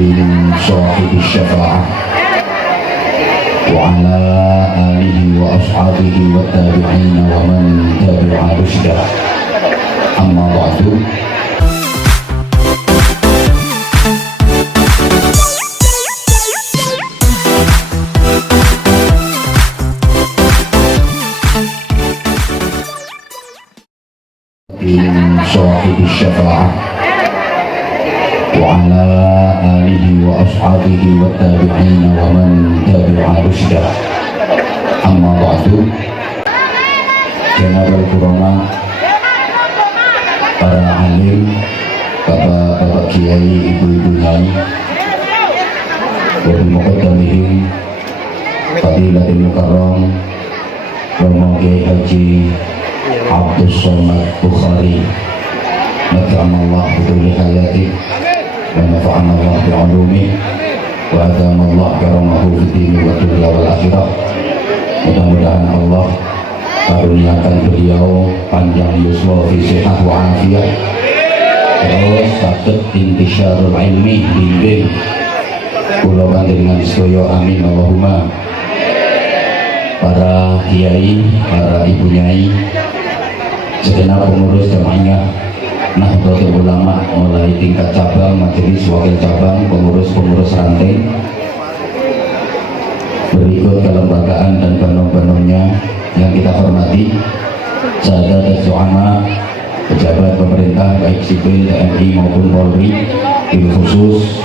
من صاحب الشفاعة وعلى آله وأصحابه والتابعين ومن تبع رشده. أما بعد. من صاحب الشفاعة وعلى آله وأصحابه والتابعين ومن تبع رشده. أما بعد. Jemaah Kurama, para alim, bapak-bapak kiai, ibu-ibu nyai, wa muqaddamihim Fadilatul Mukarram Romo Kiai Haji Abdus Somad Bukhari, Mat'amallah biduli hayati wa nafa'amallah bi'ulumi wa adamallah karamahu fid-dini wa dunya wal akhirah. Mudah-mudahan Allah karuniakan beliau panjang yuswa fi sihat wa afiyah, terus saged intisyarul ilmi bimbing kula panjenengan sedaya, amin Allahumma. Para kiai, para ibu nyai, segenap pengurus jamaahnya Nahdlatul Ulama, mulai tingkat cabang, majelis, wakil cabang, pengurus-pengurus ranting, berikut kelembagaan dan banom-banomnya yang kita hormati, sahabat dan zu'ama, pejabat pemerintah baik sipil, TNI maupun Polri, bil khusus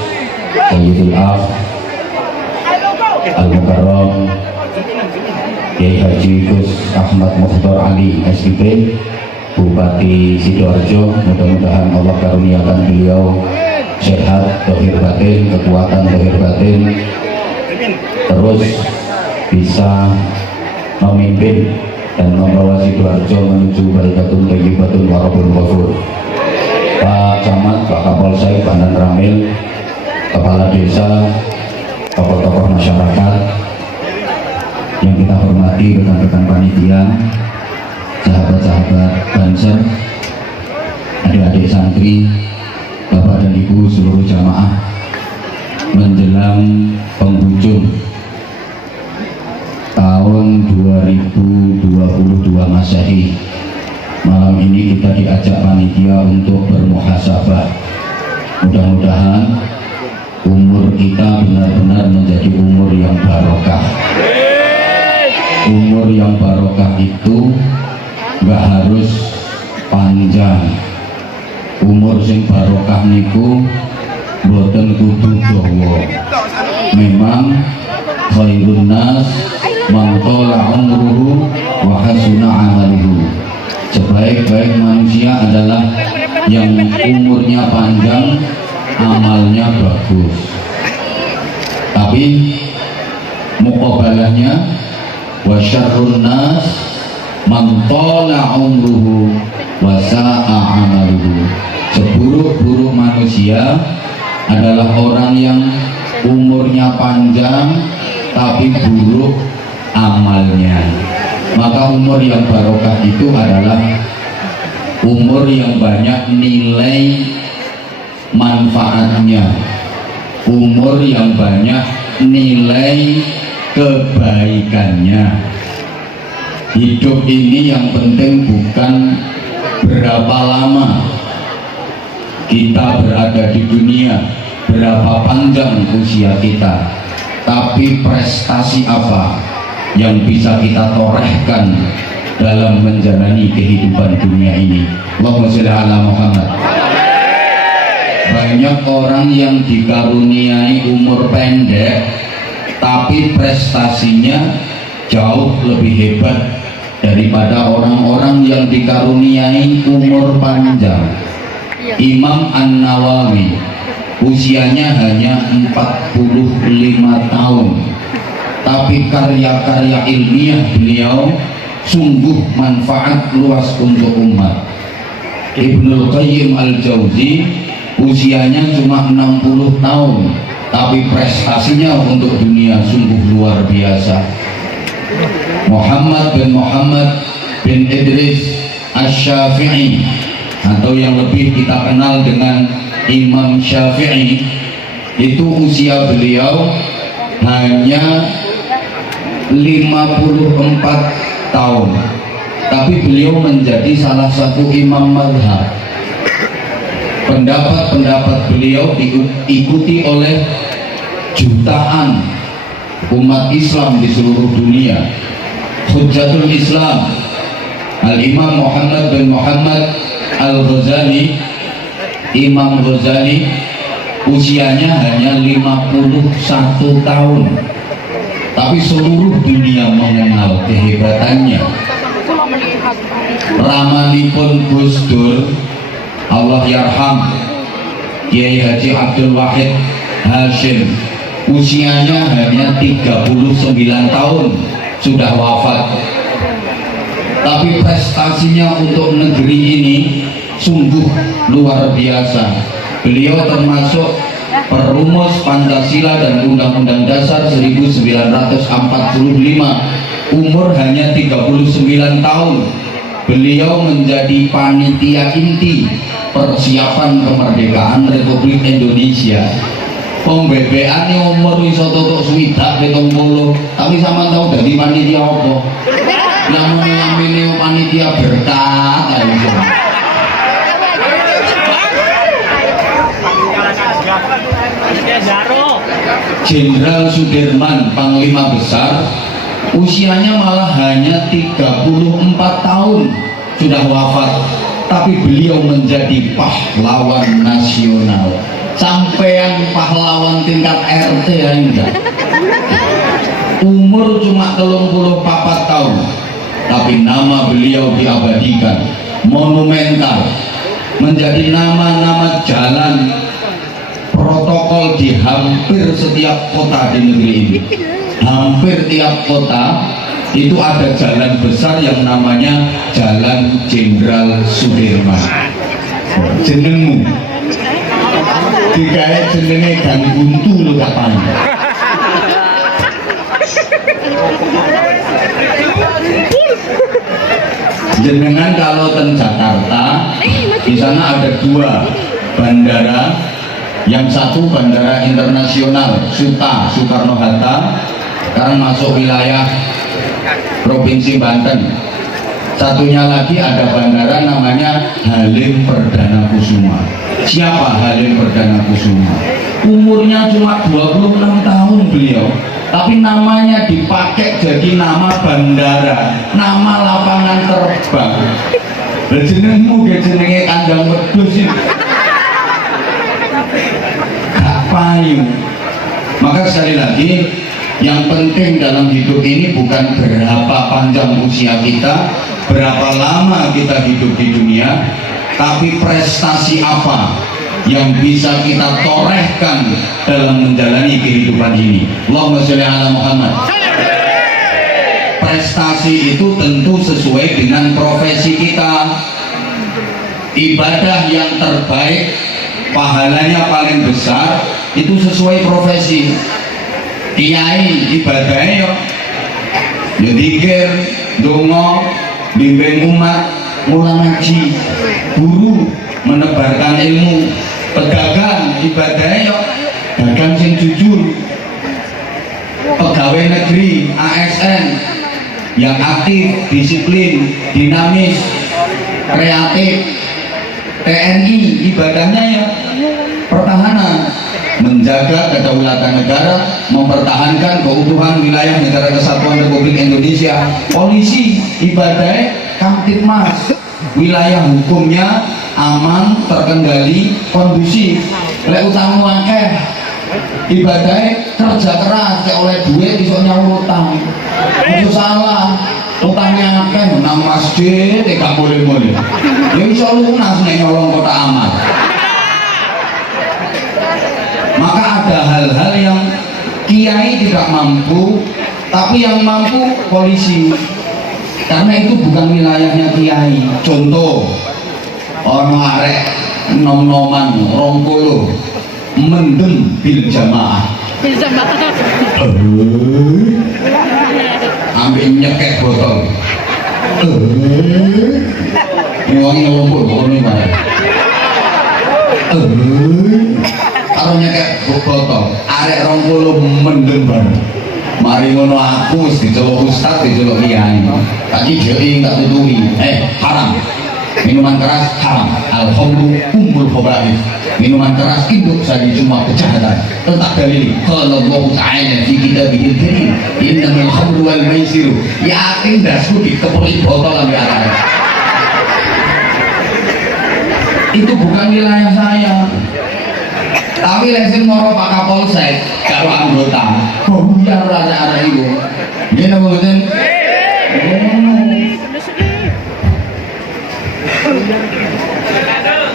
Sayyidul Af Al-Mukarram Kiai Haji Gus Ahmad Mukhtar Ali SPP, Bupati Sidoarjo. Mudah-mudahan Allah karuniakan beliau sehat zahir batin, kekuatan zahir batin, terus bisa memimpin dan membawa Sidoarjo menuju Baldatun Thayyibatun wa Rabbul Ghafur. Pak Camat, Pak Kapolsek, Pandan Ramil, Kepala Desa, tokoh-tokoh masyarakat yang kita hormati, rekan-rekan panitia, sahabat-sahabat Banser, adik-adik santri, bapak dan ibu seluruh jamaah, menjelang penghujung tahun 2022 Masehi, malam ini kita diajak panitia untuk bermuhasabah. Mudah-mudahan umur kita benar-benar menjadi umur yang barokah. Umur yang barokah itu nggak harus panjang. Umur sing barokah niku boten kudu dawa. Memang khairun nas man tala umruhu wa hasuna amaluhu. Sebaik-baik manusia adalah yang umurnya panjang, amalnya bagus. Tapi muqabalahnya wa syarrun nas man tala umruhu wa sa'a amaluhu. Seburuk-buruk manusia adalah orang yang umurnya panjang tapi buruk amalnya. Maka umur yang barokah itu adalah umur yang banyak nilai manfaatnya, umur yang banyak nilai kebaikannya. Hidup ini yang penting bukan berapa lama kita berada di dunia, berapa panjang usia kita, tapi prestasi apa yang bisa kita torehkan dalam menjalani kehidupan dunia ini. Allahumma sholli ala Muhammad. Banyak orang yang dikaruniai umur pendek tapi prestasinya jauh lebih hebat daripada orang-orang yang dikaruniai umur panjang. Imam An-Nawawi usianya hanya 45 tahun, tapi karya-karya ilmiah beliau sungguh manfaat luas untuk umat. Ibnul Qayyim Al-Jauzi usianya cuma 60 tahun, tapi prestasinya untuk dunia sungguh luar biasa. Muhammad bin Idris Asy-Syafi'i, atau yang lebih kita kenal dengan Imam Syafi'i, itu usia beliau hanya 54 tahun, tapi beliau menjadi salah satu imam mazhab. Pendapat-pendapat beliau diikuti oleh jutaan umat Islam di seluruh dunia. Hujjatul Islam Al-Imam Muhammad bin Muhammad Al-Ghazali, Imam Ghazali, usianya hanya 51 tahun, tapi seluruh dunia mengenal kehebatannya. Ramanipun Gus Dur, Allah yarham, Kiai Haji Abdul Wahid Hashim, usianya hanya 39 tahun, sudah wafat. Tapi prestasinya untuk negeri ini sungguh luar biasa. Beliau termasuk perumus Pancasila dan Undang-Undang Dasar 1945. Umur hanya 39 tahun. Beliau menjadi panitia inti persiapan kemerdekaan Republik Indonesia. Pembebean umur iso tutuk swidak 70, tapi sama tahu dari panitia apa? Yang mengamini panitia berkat aja. Jenderal Sudirman, Panglima Besar, usianya malah hanya 34 tahun, sudah wafat, tapi beliau menjadi pahlawan nasional. Sampean pahlawan tingkat RT ya enggak. Umur cuma 34 tahun, tapi nama beliau diabadikan, monumental, menjadi nama-nama jalan protokol di hampir setiap kota di negeri ini. Hampir tiap kota itu ada jalan besar yang namanya Jalan Jenderal Sudirman. Jenengmu dikaya jenenge Gang Buntu lho kapan. Jenengan kalau ke Jakarta, di sana ada dua bandara. Yang satu bandara internasional Soekarno-Hatta, sekarang masuk wilayah Provinsi Banten. Satunya lagi ada bandara namanya Halim Perdana Kusuma. Siapa Halim Perdana Kusuma? Umurnya cuma 26 tahun beliau, tapi namanya dipakai jadi nama bandara, nama lapangan terbang. Jenengmu jenenge kandang wedhus ini. Payu. Maka sekali lagi, yang penting dalam hidup ini bukan berapa panjang usia kita, berapa lama kita hidup di dunia, tapi prestasi apa yang bisa kita torehkan dalam menjalani kehidupan ini. Allahumma sholli ala Muhammad. Prestasi itu tentu sesuai dengan profesi kita. Ibadah yang terbaik, pahalanya paling besar, itu sesuai profesi. Kiai ibadahnya ya dzikir, donga, bimbing umat, mulang ngaji. Guru menebarkan ilmu. Pedagang ibadahnya dagang sing jujur. Pegawai negeri ASN yang aktif, disiplin, dinamis, kreatif. TNI ibadahnya ya pertahanan, menjaga kedaulatan negara, mempertahankan keutuhan wilayah negara kesatuan Republik Indonesia. Polisi ibadahnya Kamtibmas, wilayah hukumnya aman, terkendali, kondusif. Lek utangmu akeh, ibadahnya kerja keras, kayak oleh duit bisa nyaur utang. Itu salah, utangnya akeh nang masjid gak boleh-boleh. Ya iso lunas nek nyolong kota amal. Maka ada hal-hal yang kiai tidak mampu, tapi yang mampu polisi, karena itu bukan wilayahnya kiai. Contoh, ono arek nom-noman rongkolo mendem bil jamaah, ambil nyekek botol, ngewangi ngelompok pokoknya mana, kalau nyekek botol arek 20 mendem bareng. Mari ngono aku wis diceluk ustaz, diceluk kiai. Tak ijeki tak tuturi. Haram. Minuman keras haram. Al-khamru ummul khaba'ith. Minuman keras induk dari semua kejahatan. Tetap dalil. Qala Allah Ta'ala fi kitabihil karim, innamal khamru wal maisiru. Yakin dasku dikepeli botol ambil arek. Itu bukan wilayah saya. Tapi lesin moro Pak Kapolsek karo anggota buyar rasa itu dia nama betul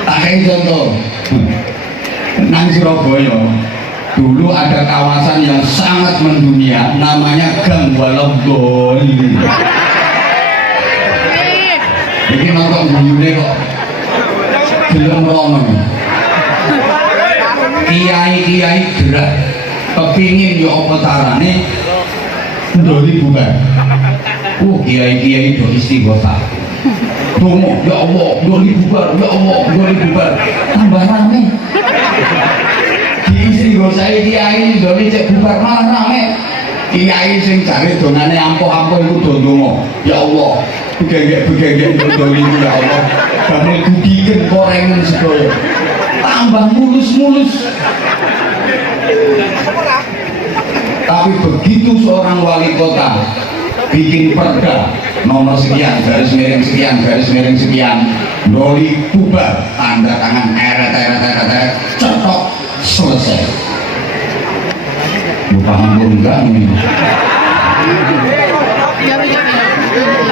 tak kayak contoh nang Surabaya dulu ada kawasan yang sangat mendunia namanya Gang Walogol. Jadi nonton buyune kok gelem rono. Kiai-kiai gerak kepingin ya apa carane ndoli bukan. Kiai-kiai do istighosah. Dongo, ya Allah, ndoli bubar, ya Allah, ndoli bubar. Tambah rame. Di istighosah kiai ndoli cek bubar malah rame. Kiai sing jare dongane ampuh-ampuh iku do ndonga. Ya Allah, begengek ndoli ya Allah. Damel dudiken korengan sedaya. Tambah mulus-mulus. Tapi begitu seorang wali kota bikin perda nomor sekian, garis miring sekian, garis miring sekian, doli bubar, tanda tangan eret, cetok, selesai. Paham pun enggak ini?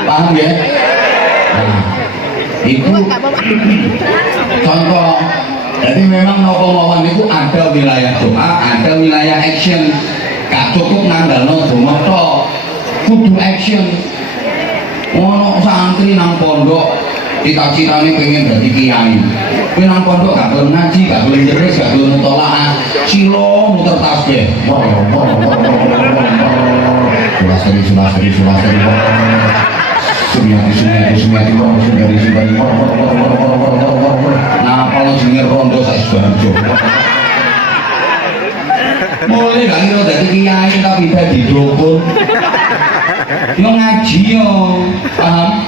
Paham ya? Nah, itu contoh. Jadi memang nopo-nopo itu ada wilayah doa, ada wilayah action. Gak cukup ngandalno donga tok. Kudu action. Ono santri nang pondok cita-citane pengen dadi kiai. Kowe nang pondok gak gelem ngaji, gak gelem jeris, gak gelem mutolaah, silo muter tasbih. Sulaseri. Sumiati. Nah, kalau jenenge rondo sak Sidoarjo. Mulai gak kira dadi kiai tapi dadi dukun. Yo ngaji yo, paham?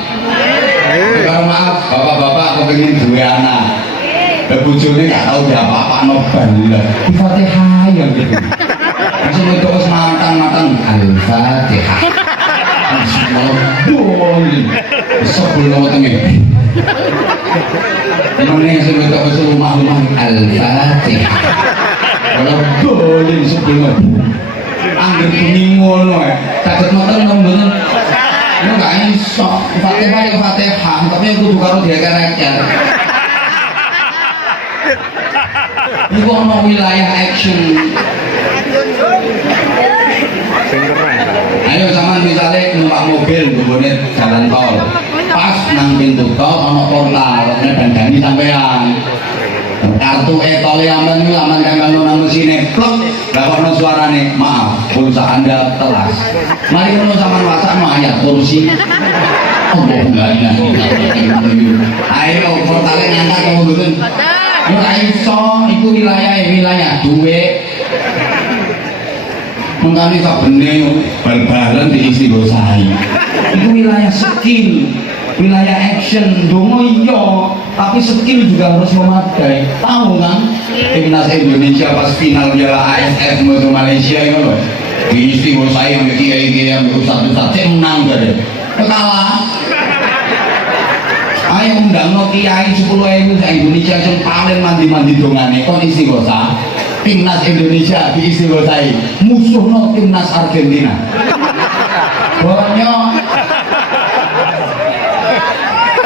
Kalau maaf, bapak-bapak kepengin duwe anak. Bojone gak tau diapa-apakno bal. Fatihah ya gitu. Langsung itu wis matang-matang Al-Fatihah. Sebelum tengah mana yang sudah tak masuk rumah Al-Fatihah kalau boleh sebelum anggur kuning ngono takut nonton nonton lu gak iso Fatihah ya Fatihah tapi aku tuh karo dia karakter itu ono wilayah action. Ayo sama misalnya numpak mobil gubernur jalan tol pas nang pintu tol ono portal ngedandani sampean kartu tol aman tempel nang mesine plok bakal suarane maaf pulsa anda telas mari ngono sampean wasak ayat kursi Allah enggak ayo portale ngangkat kamu mboten ora iso iku wilayah duwe mengkali sabene bal-balan diisi gosai itu wilayah skill, wilayah action dongo iya tapi skill juga harus memadai tahu kan timnas Indonesia pas final Piala AFF menuju Malaysia itu loh diisi gosai yang kiai-kiai yang ustaz-ustaz menang dari kalah ayo undang no kiai 10.000 Indonesia yang paling mandi-mandi dongane kon isi gosai timnas Indonesia diistighosai musuhno timnas Argentina bonyok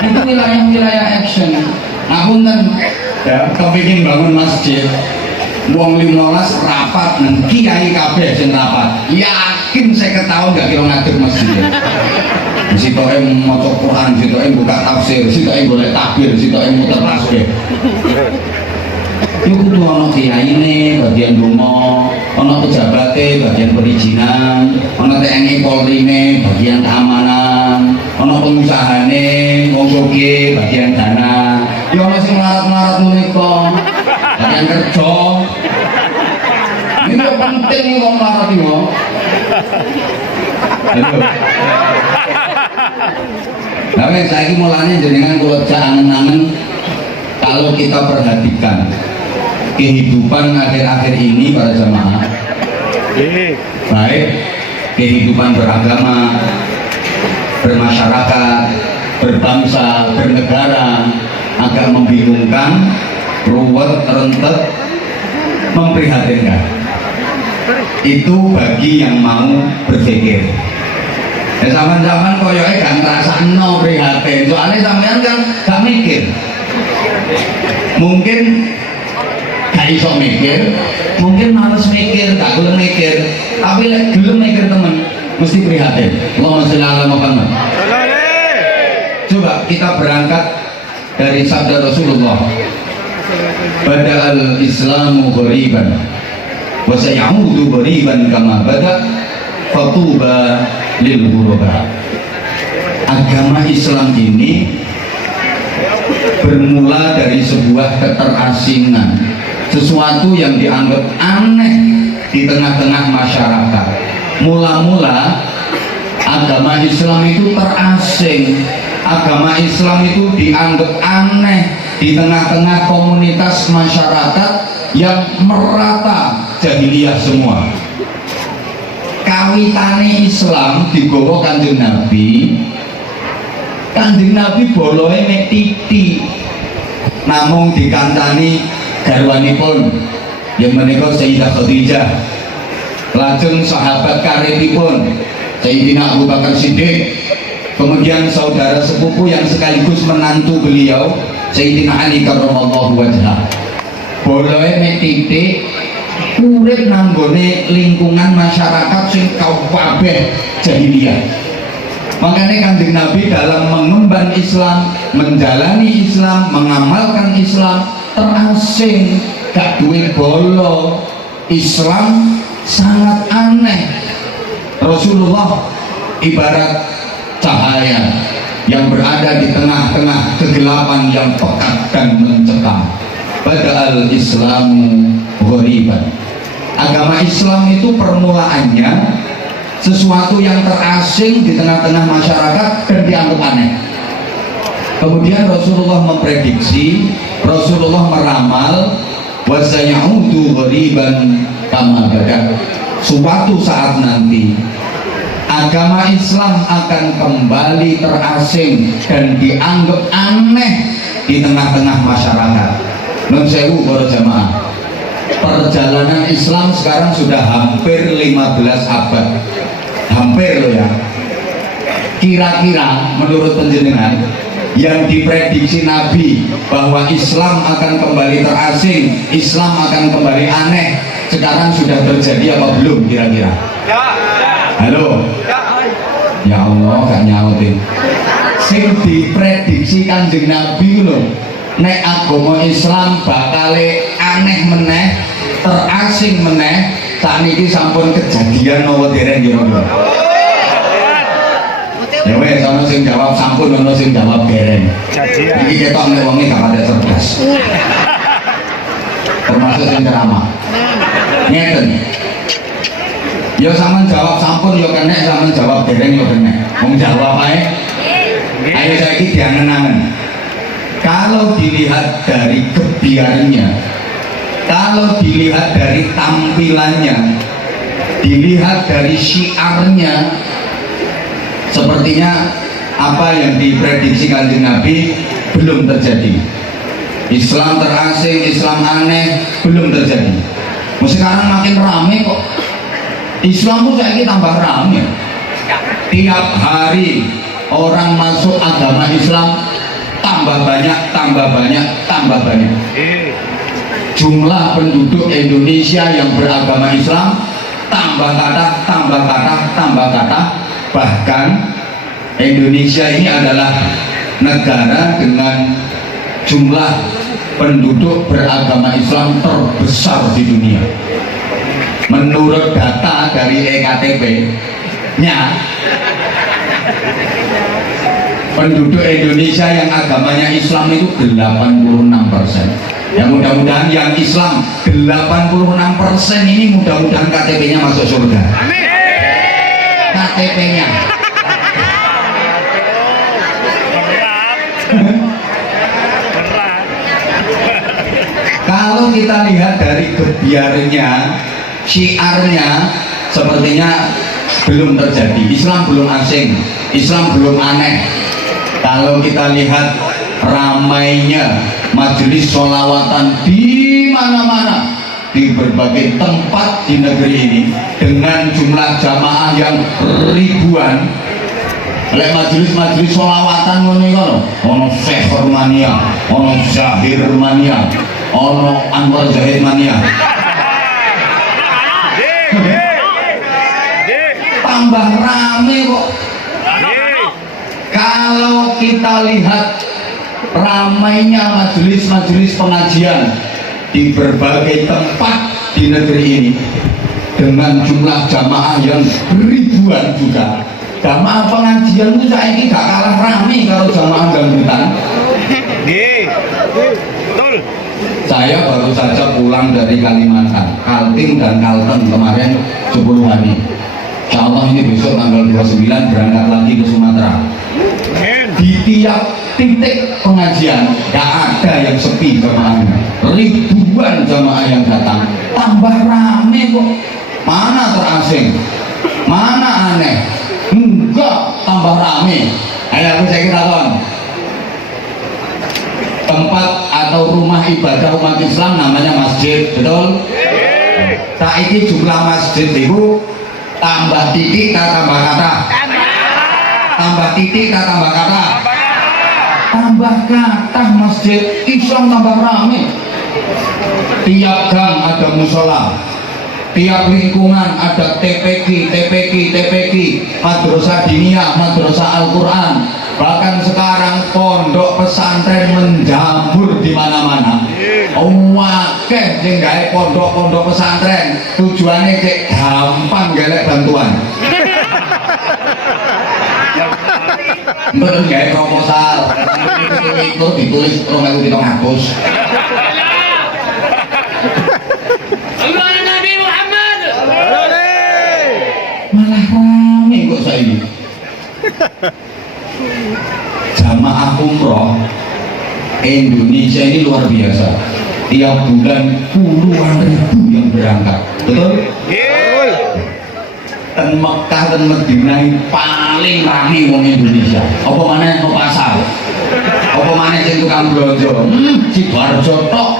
itu wilayah action aku kan ya kepingin bangun masjid wong 15 rapat dan kiai kabeh sing rapat yakin saya ketahuan gak kira ngadeg masjid sitoke maca Quran sitoke buka tafsir sitoke golek takbir sitoke muter tasbih itu kudu ono kiyaine bagian donga, ono pejabate bagian perizinan, ono TNI Polri-ne bagian keamanan, ono pengusahane wong sugih bagian dana. Ya ono sing melarat-melarat menika bagian kerja. penting nih wong larat iki wong. Ayo. Nah, saiki mulane jenengan kula jak angen-angen kalau kita perhatikan kehidupan akhir-akhir ini para jamaah, baik kehidupan beragama, bermasyarakat, berbangsa, bernegara, agak membingungkan, ruwet, rentet, memprihatinkan. Itu bagi yang mau berpikir. Ya zaman-zaman koyoke gak ngrasakno prihatin, soalnya sampean kan gak mikir. Mungkin gak iso mikir, mungkin males mikir, gak gelem mikir, tapi lek gelem mikir temen mesti prihatin. Allahumma sholli ala Muhammad. Coba kita berangkat dari sabda Rasulullah, bada'al islamu ghariban wa sayaudu ghariban kama bada' fatuba lil ghuraba. Agama Islam ini bermula dari sebuah keterasingan, sesuatu yang dianggap aneh di tengah-tengah masyarakat. Mula-mula agama Islam itu terasing, agama Islam itu dianggap aneh di tengah-tengah komunitas masyarakat yang merata jahiliyah semua. Kawitane Islam digawa Kanjeng Nabi. Kanjeng Nabi boloe mek titik, namung dikancani garwanipun yang menika Sayyidah Khadijah, lajeng sahabat karibipun Sayyidina Abu Bakar Siddiq, kemudian saudara sepupu yang sekaligus menantu beliau Sayyidina Ali karramallahu wajhah. Boloe mek titik urip nanggone lingkungan masyarakat sing kabeh jahiliyah. Makanya Kanjeng Nabi dalam mengemban Islam, menjalani Islam, mengamalkan Islam terasing, gak duwe bolo. Islam sangat aneh. Rasulullah ibarat cahaya yang berada di tengah-tengah kegelapan yang pekat dan mencekam. Bada'al Islamu ghariban. Agama Islam itu permulaannya sesuatu yang terasing di tengah-tengah masyarakat dan dianggap aneh. Kemudian Rasulullah memprediksi, Rasulullah meramal, wa sayaudu ghariban kama bada. Suatu saat nanti agama Islam akan kembali terasing dan dianggap aneh di tengah-tengah masyarakat. Nun sewu para jamaah, perjalanan Islam sekarang sudah hampir 15 abad, hampir loh ya. Kira-kira menurut penjenengan yang diprediksi Nabi bahwa Islam akan kembali terasing, Islam akan kembali aneh, sekarang sudah terjadi apa belum kira-kira? Halo? Ya Allah, gak nyautin. Sing diprediksi Kanjeng Nabi loh, nek agama Islam bakal aneh meneh, terasing meneh, sakniki sampun kejadian nopo dereng kira-kira. Ya wes, ono sing jawab sampun, ono sing jawab dereng. Iki ketok nek wonge gak pada cerdas. Termasuk sing ceramah. Ngeten. Ya sampean jawab sampun ya kena, sampean jawab dereng ya kena. Wong jawab ae. Ayo saiki diangen-angen. Kalau dilihat dari kebiarnya, kalau dilihat dari tampilannya, dilihat dari syiarnya, sepertinya apa yang diprediksi Kanjeng Nabi belum terjadi. Islam terasing, Islam aneh belum terjadi. Sekarang makin ramai kok. Islam pun saya tambah ramai. Tiap hari orang masuk agama Islam tambah banyak, tambah banyak, tambah banyak. Jumlah penduduk Indonesia yang beragama Islam tambah kata, tambah kata, tambah kata. Bahkan Indonesia ini adalah negara dengan jumlah penduduk beragama Islam terbesar di dunia. Menurut data dari EKTP-nya, penduduk Indonesia yang agamanya Islam itu 86%. Ya mudah-mudahan yang Islam 86% ini mudah-mudahan KTP-nya masuk surga. Amin. KTP-nya. Kalau kita lihat dari gebiarnya, syiarnya, sepertinya belum terjadi. Islam belum asing, Islam belum aneh. Kalau kita lihat ramainya majelis sholawatan di mana-mana, di berbagai tempat di negeri ini, dengan jumlah jamaah yang ribuan. Lek majelis sholawatan ngono iku lho, ono Syekh Mania, ono Zahir Mania, ono Anwar Zahid Mania. Tambah rame kok. Kalau kita lihat ramainya majelis pengajian di berbagai tempat di negeri ini, dengan jumlah jamaah yang ribuan juga. Jamaah pengajian itu saiki gak kalah rame kalau jamaah dangdutan. Betul. Saya baru saja pulang dari Kalimantan, Kaltim dan Kalteng kemarin 10 hari. Insya Allah ini besok tanggal 29 berangkat lagi ke Sumatera. Di tiap titik pengajian gak ada yang sepi jamaahnya, ribuan jamaah yang datang, tambah rame kok. Mana terasing, mana aneh, enggak, tambah rame. Ayo aku saya kira tempat atau rumah ibadah umat Islam namanya masjid, betul? Saiki jumlah masjid itu tambah titik tambah kata, tambah titik tambah kata, tambah kata masjid Islam tambah rame. Tiap gang ada musola, tiap lingkungan ada TPQ, madrasah diniyah, madrasah Al-Quran. Bahkan sekarang pondok pesantren menjamur di mana-mana. Wakeh sing gawe pondok pesantren, tujuannya kayak gampang golek bantuan. Betul gawe proposal, itu ditulis 2.700. Nabi Muhammad. Malah rame kok saya. Jamaah umroh Indonesia ini luar biasa. Tiap bulan puluhan ribu yang berangkat, betul? Dan Mekah dan Madinah paling rame wong Indonesia. Apa mana mau pasar? Apa mana sing tukang blonjo? Sidoarjo tok.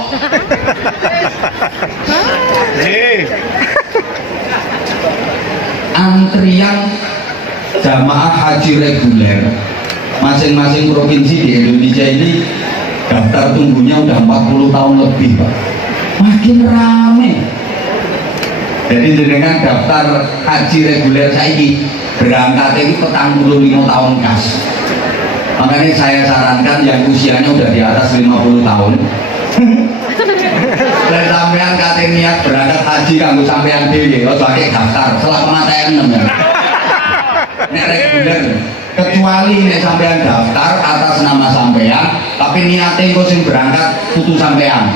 Antrian jamaah haji reguler masing-masing provinsi di Indonesia ini daftar tunggunya udah 40 tahun lebih, Pak. Makin rame. Jadi dengan daftar haji reguler saiki berangkat ini 45 tahun kas. Makanya saya sarankan yang usianya udah di atas 50 tahun. Dan sampean kate niat berangkat haji kanggo sampean dhewe, ojo akeh daftar, selama TN ya. Nek reguler, kecuali nek sampean daftar atas nama sampean, tapi niatnya engko sing berangkat kudu sampean.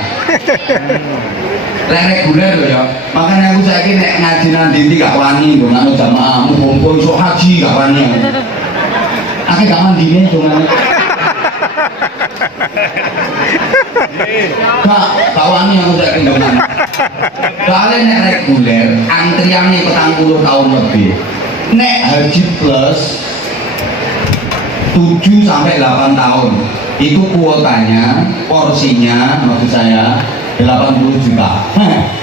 Nek reguler lho ya. Makanya aku saiki nek ngaji nang ndi gak wani nggo ngono jamaah, muga-muga iso haji gak wani. Akeh gak mandine dongan. Gak wani aku saiki dongan. Soale nek reguler antriane 40 tahun lebih. Nek haji plus 7 sampai 8 tahun itu kuotanya, porsinya maksud saya 80 juta.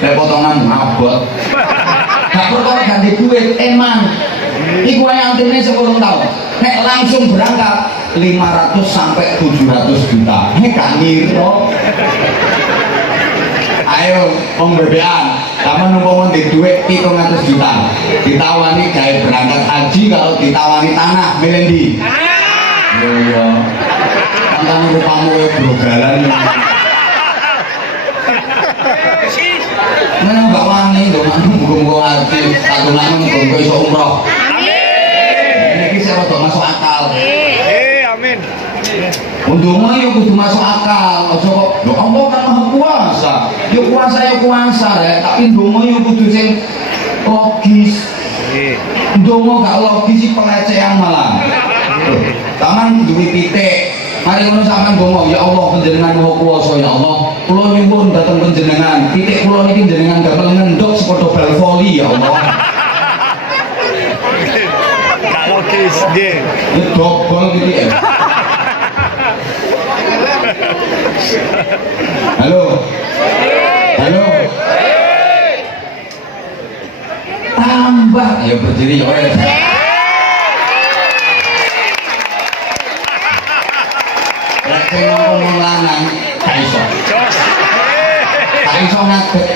Kayak potongan abot. Gak perkara ganti duit, emang iku ae antrine 10 tahun. Nek langsung berangkat 500 sampai 700 juta. Gak ngira. Ayo wong bebean, sama numpang di duit 700 juta. Ditawani gawe berangkat haji, kalau ditawani tanah milih ndi? Iya. Tentang rupamu brogalan. Mana gak wani dong, muga-muga hati satu nang muga-muga iso umroh. Amin. Ini saya rada masuk akal. Amin. Ndonga ya kudu masuk akal. Aja kok lho Allah kan Maha Kuasa. Ya kuasa ya kuasa rek, tapi ndonga ya kudu sing logis. Ndonga gak logis sih pelecehan malah. Taman duwe pitik. Mari ngono sampean ngomong, ya Allah panjenengan Maha Kuasa ya Allah. Kula nyuwun dhateng panjenengan, pitik kula niki jenengan damel ngendhok sepadha bal voli ya Allah. Gak logis nggih. Ya dobol gitu ya. Halo. Halo. Tambah ya berdiri ya. Lek ngomong lanang gak iso. Gak iso ngadeg.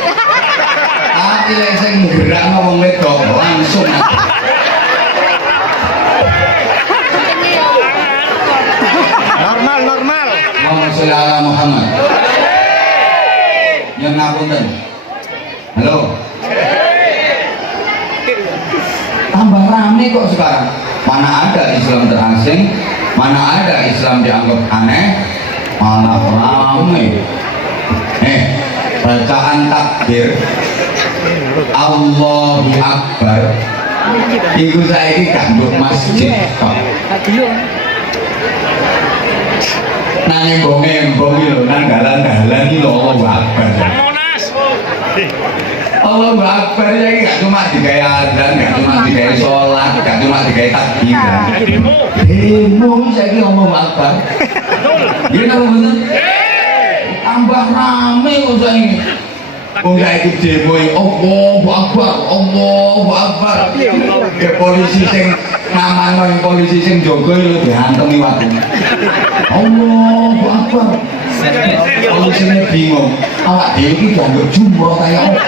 Tapi lek sing gerakno wong wedok langsung ngadeg. Normal. Allahumma sholli ala Muhammad. Yang ngapunten. Halo. Tambah rame kok sekarang. Mana ada Islam terasing, mana ada Islam dianggap aneh, malah rame. Bacaan takbir Allahu Akbar iku saiki kanggo masjid kok. Nang embong-embong iki lho, nang dalan-dalan iki lho Allahu Akbar. Allahu Akbar iki gak cuma digawe adzan, gak cuma digawe salat, gak cuma digawe takbir. Demo saiki Allahu Akbar. Iya napa mboten? Tambah rame kok saiki. Wong saiki demo Allahu Akbar, Allahu Akbar. Ya polisi sing ngamano yang polisi sing jaga lho diantemi watu. Allahu Akbar. Polisine bingung. Awak dhewe iki dianggap jumroh kaya apa?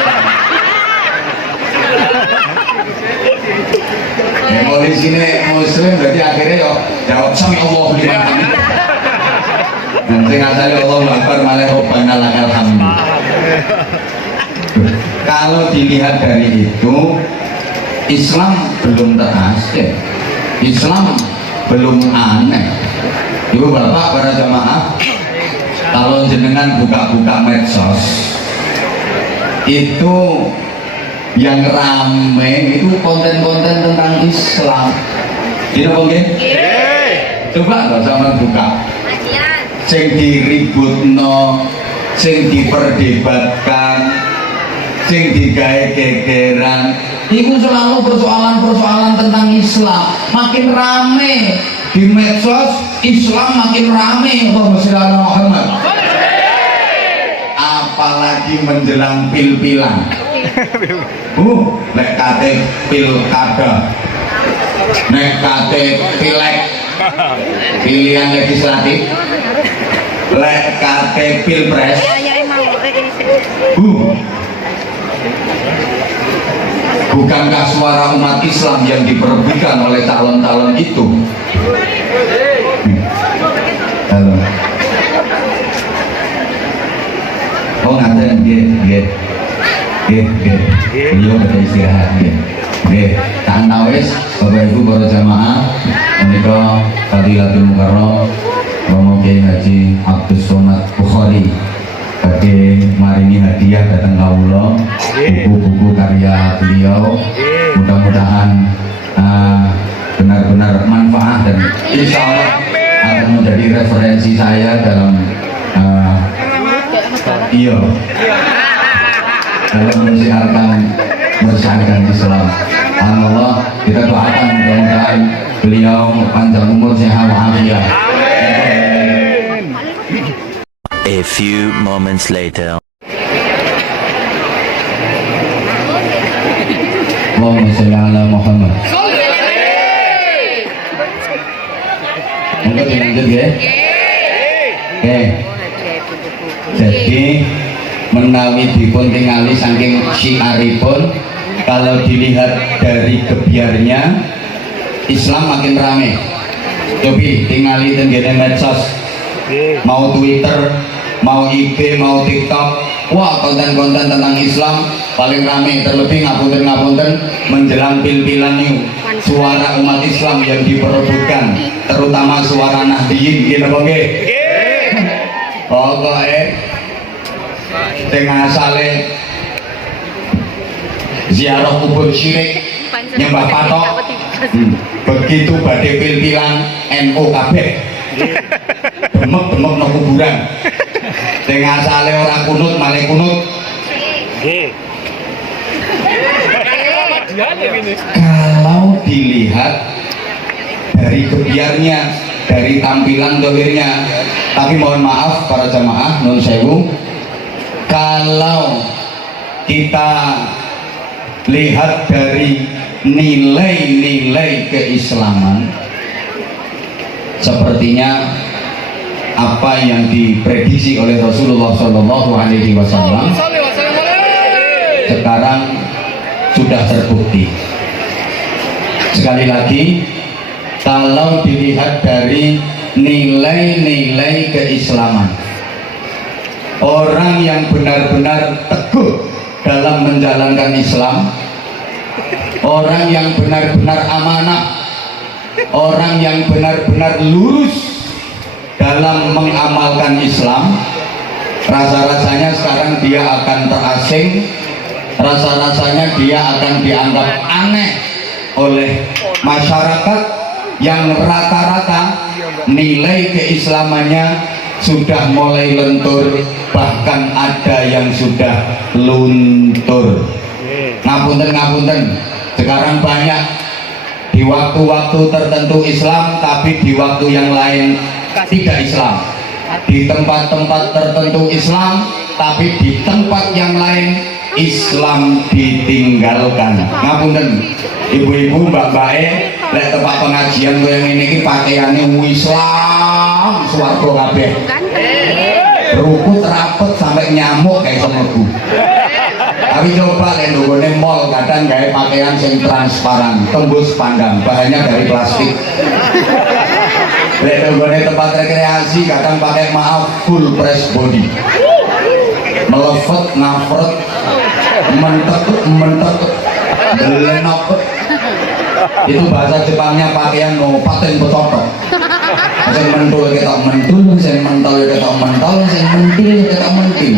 Ya polisine muslim berarti akhirnya yo jawab sami Allahu liman hamid. Dan sing asale Allahu Akbar malah Rabbana lakal hamd. Kalau dilihat dari itu, Islam belum terasing, Islam belum aneh. Ibu bapak para jamaah, kalau jenengan buka-buka medsos, itu yang rame itu konten-konten tentang Islam. Gitu mungkin? Coba nggak sama buka. Sing diributno, sing diperdebatkan, sing digawe gegeran, itu selalu persoalan-persoalan tentang Islam. Makin rame di medsos, Islam makin rame. Allahumma sholli ala Muhammad. Apalagi menjelang pil-pilan. Nek kate pilkada, nek kate pilek, pilihan legislatif, lek kate pilpres. Bukankah suara umat Islam yang diperebutkan oleh calon-calon itu? Halo. Oh ngaten nggih. Beliau pada istirahat nggih. Tak antawis Bapak Ibu para jamaah menika Fadilatul Mukarram Romo Kiai Haji Abdus Somad Bukhari badhe maringi hadiah datang kawula buku-buku karya beliau. Mudah-mudahan benar-benar manfaat dan insya Allah akan menjadi referensi saya dalam dalam mensiarkan Islam. Allah kita doakan mudah-mudahan beliau panjang umur, sehat walafiat. A few moments later. Allahumma sholli ala Muhammad. Monggo dilanjut ya. Oke. Jadi menawi dipun tingali saking syiaripun, kalau dilihat dari gebyarnya Islam makin rame. Cobi tingali tenggene medsos, mau Twitter, mau IG, mau TikTok, wah konten-konten tentang Islam paling rame. Terlebih ngapunten menjelang pil-pilan nih, suara umat Islam yang diperebutkan, terutama suara Nahdliyin, gitu nggih. Pokoke sing asale ziarah kubur syirik nyembah patok, begitu badhe pil-pilan NU kabeh demek-demek no kuburan, sing asale ora kunut malah kunut. Kalau dilihat dari kebiarnya, dari tampilan dohirnya, tapi mohon maaf para jamaah nun sewu, kalau kita lihat dari nilai-nilai keislaman, sepertinya apa yang diprediksi oleh Rasulullah SAW sekarang sudah terbukti. Sekali lagi, kalau dilihat dari nilai-nilai keislaman, orang yang benar-benar teguh dalam menjalankan Islam, orang yang benar-benar amanah, orang yang benar-benar lurus dalam mengamalkan Islam, rasa-rasanya sekarang dia akan terasing, rasa-rasanya dia akan dianggap aneh oleh masyarakat yang rata-rata nilai keislamannya sudah mulai lentur, bahkan ada yang sudah luntur. Ngapunten, sekarang banyak di waktu-waktu tertentu Islam, tapi di waktu yang lain tidak Islam. Di tempat-tempat tertentu Islam, tapi di tempat yang lain Islam ditinggalkan. Ngapunten, ibu-ibu, mbak-mbak, lek tempat pengajian yang ini pakaiannya Islam swarga kabeh. Rukut rapet sampai nyamuk kayak semlebu. Tapi coba lek nggone mall kadang gawe pakaian sing transparan, tembus pandang, bahannya dari plastik. Lek nggone tempat rekreasi kadang pakai maaf full press body. Melefet, ngafret, mentek, belenok. Itu bahasa Jepangnya pakaian mau paten becotok. Sing mentul ketok mentul, sing mentol ketok mentol, sing mentil ketok mentil.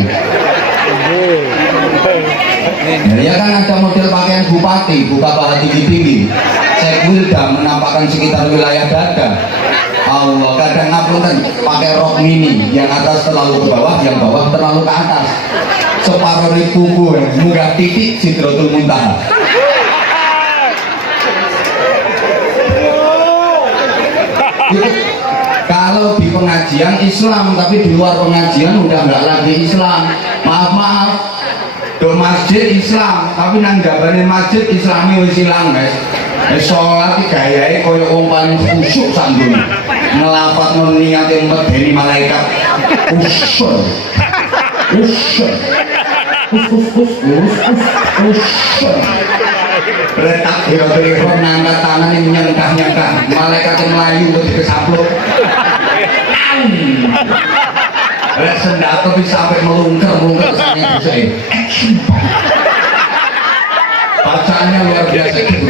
Ya kan ada model pakaian bupati, buka paha tinggi-tinggi, sekwilda menampakkan sekitar wilayah dada. Allah, kadang ngapunten pakai rok mini, yang atas terlalu ke bawah, yang bawah terlalu ke atas. Separuh kuku, munggah titik Sidratul Muntaha. Kalau di pengajian Islam, tapi di luar pengajian udah nggak lagi Islam. Maaf, do masjid Islam, tapi nang jabane masjid Islami wis ilang, guys. Sholat gayae koyo wong paling khusyuk sak donya. Ngelafadzno niate medeni malaikat. Usyur. Letak hero-hero nangkat tangan yang nyengkah-nyengkah, malaikat yang melayu untuk dikesaplok. Lek sendato bisa sampai melungker sana bisa. Bacaannya luar biasa gitu.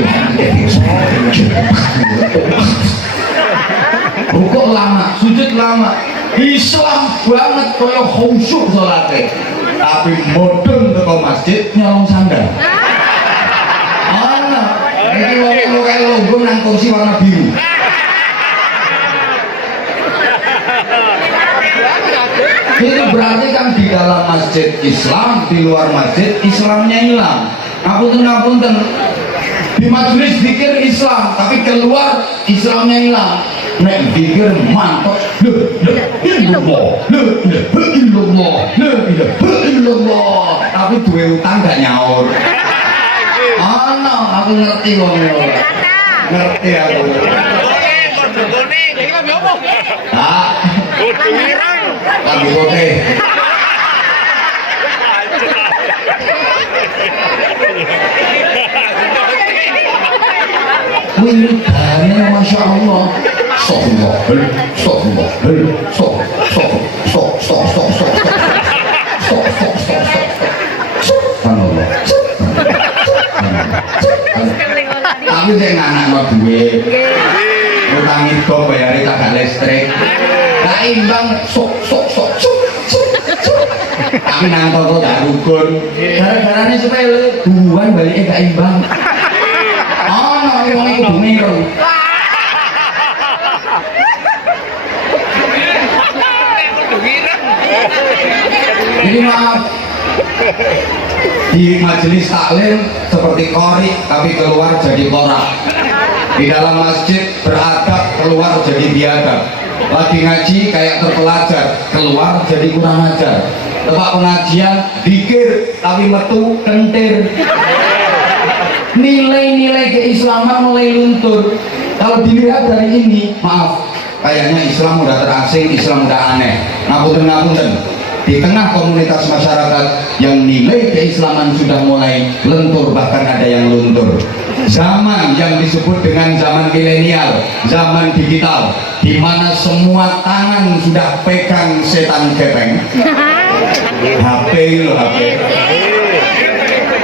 Rukuk lama, sujud lama, Islam banget koyo khusyuk sholatnya. Tapi modern ke masjid nyolong sandal. Ini lo kayak logo nang kursi warna biru. Itu berarti kan di dalam masjid Islam, di luar masjid Islamnya hilang. Ngapunten, di majelis zikir Islam, tapi keluar Islamnya hilang. Nek zikir mantap, illallah, tapi duwe utang gak nyaur. Aku ngerti kok. Ngerti aku. Lagi oke. Wiridannya Masya Allah. Tapi saya nganakno duit. Utangi dom bayare kagak listrik. Gak imbang sok. Tapi nang toko gak rukun. Gara-garane sepele buan baliknya gak imbang. Ono wong iku bumiro. Jadi maaf, di majelis taklim seperti kori tapi keluar jadi korak. Di dalam masjid beradab, keluar jadi biadab. Lagi ngaji kayak terpelajar, keluar jadi kurang ajar. Tempat pengajian dikir tapi metu kentir. Nilai-nilai keislaman mulai luntur. Kalau dilihat dari ini, maaf, kayaknya Islam udah terasing, Islam udah aneh. Ngapunten. Di tengah komunitas masyarakat yang nilai keislaman sudah mulai lentur, bahkan ada yang luntur. Zaman yang disebut dengan zaman milenial, zaman digital, di mana semua tangan sudah pegang setan gepeng. HP loh, HP.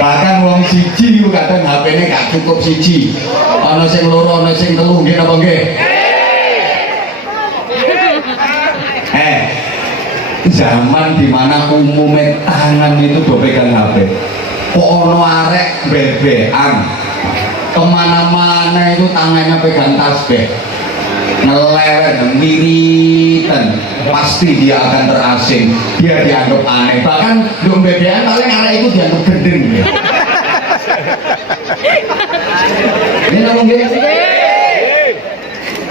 Bahkan wong siji kadang HP-nya gak cukup siji. Ono sing loro, ono sing telu, nggih napa nggih? Zaman dimana umumnya tangan itu do pegang HP. Kok ono arek bebean kemana-mana itu tangannya pegang tasbih, ngeleret, wiritan, pasti dia akan terasing, dia dianggap aneh. Bahkan dong bebean paling arek itu dianggap gendeng. Ini mungkin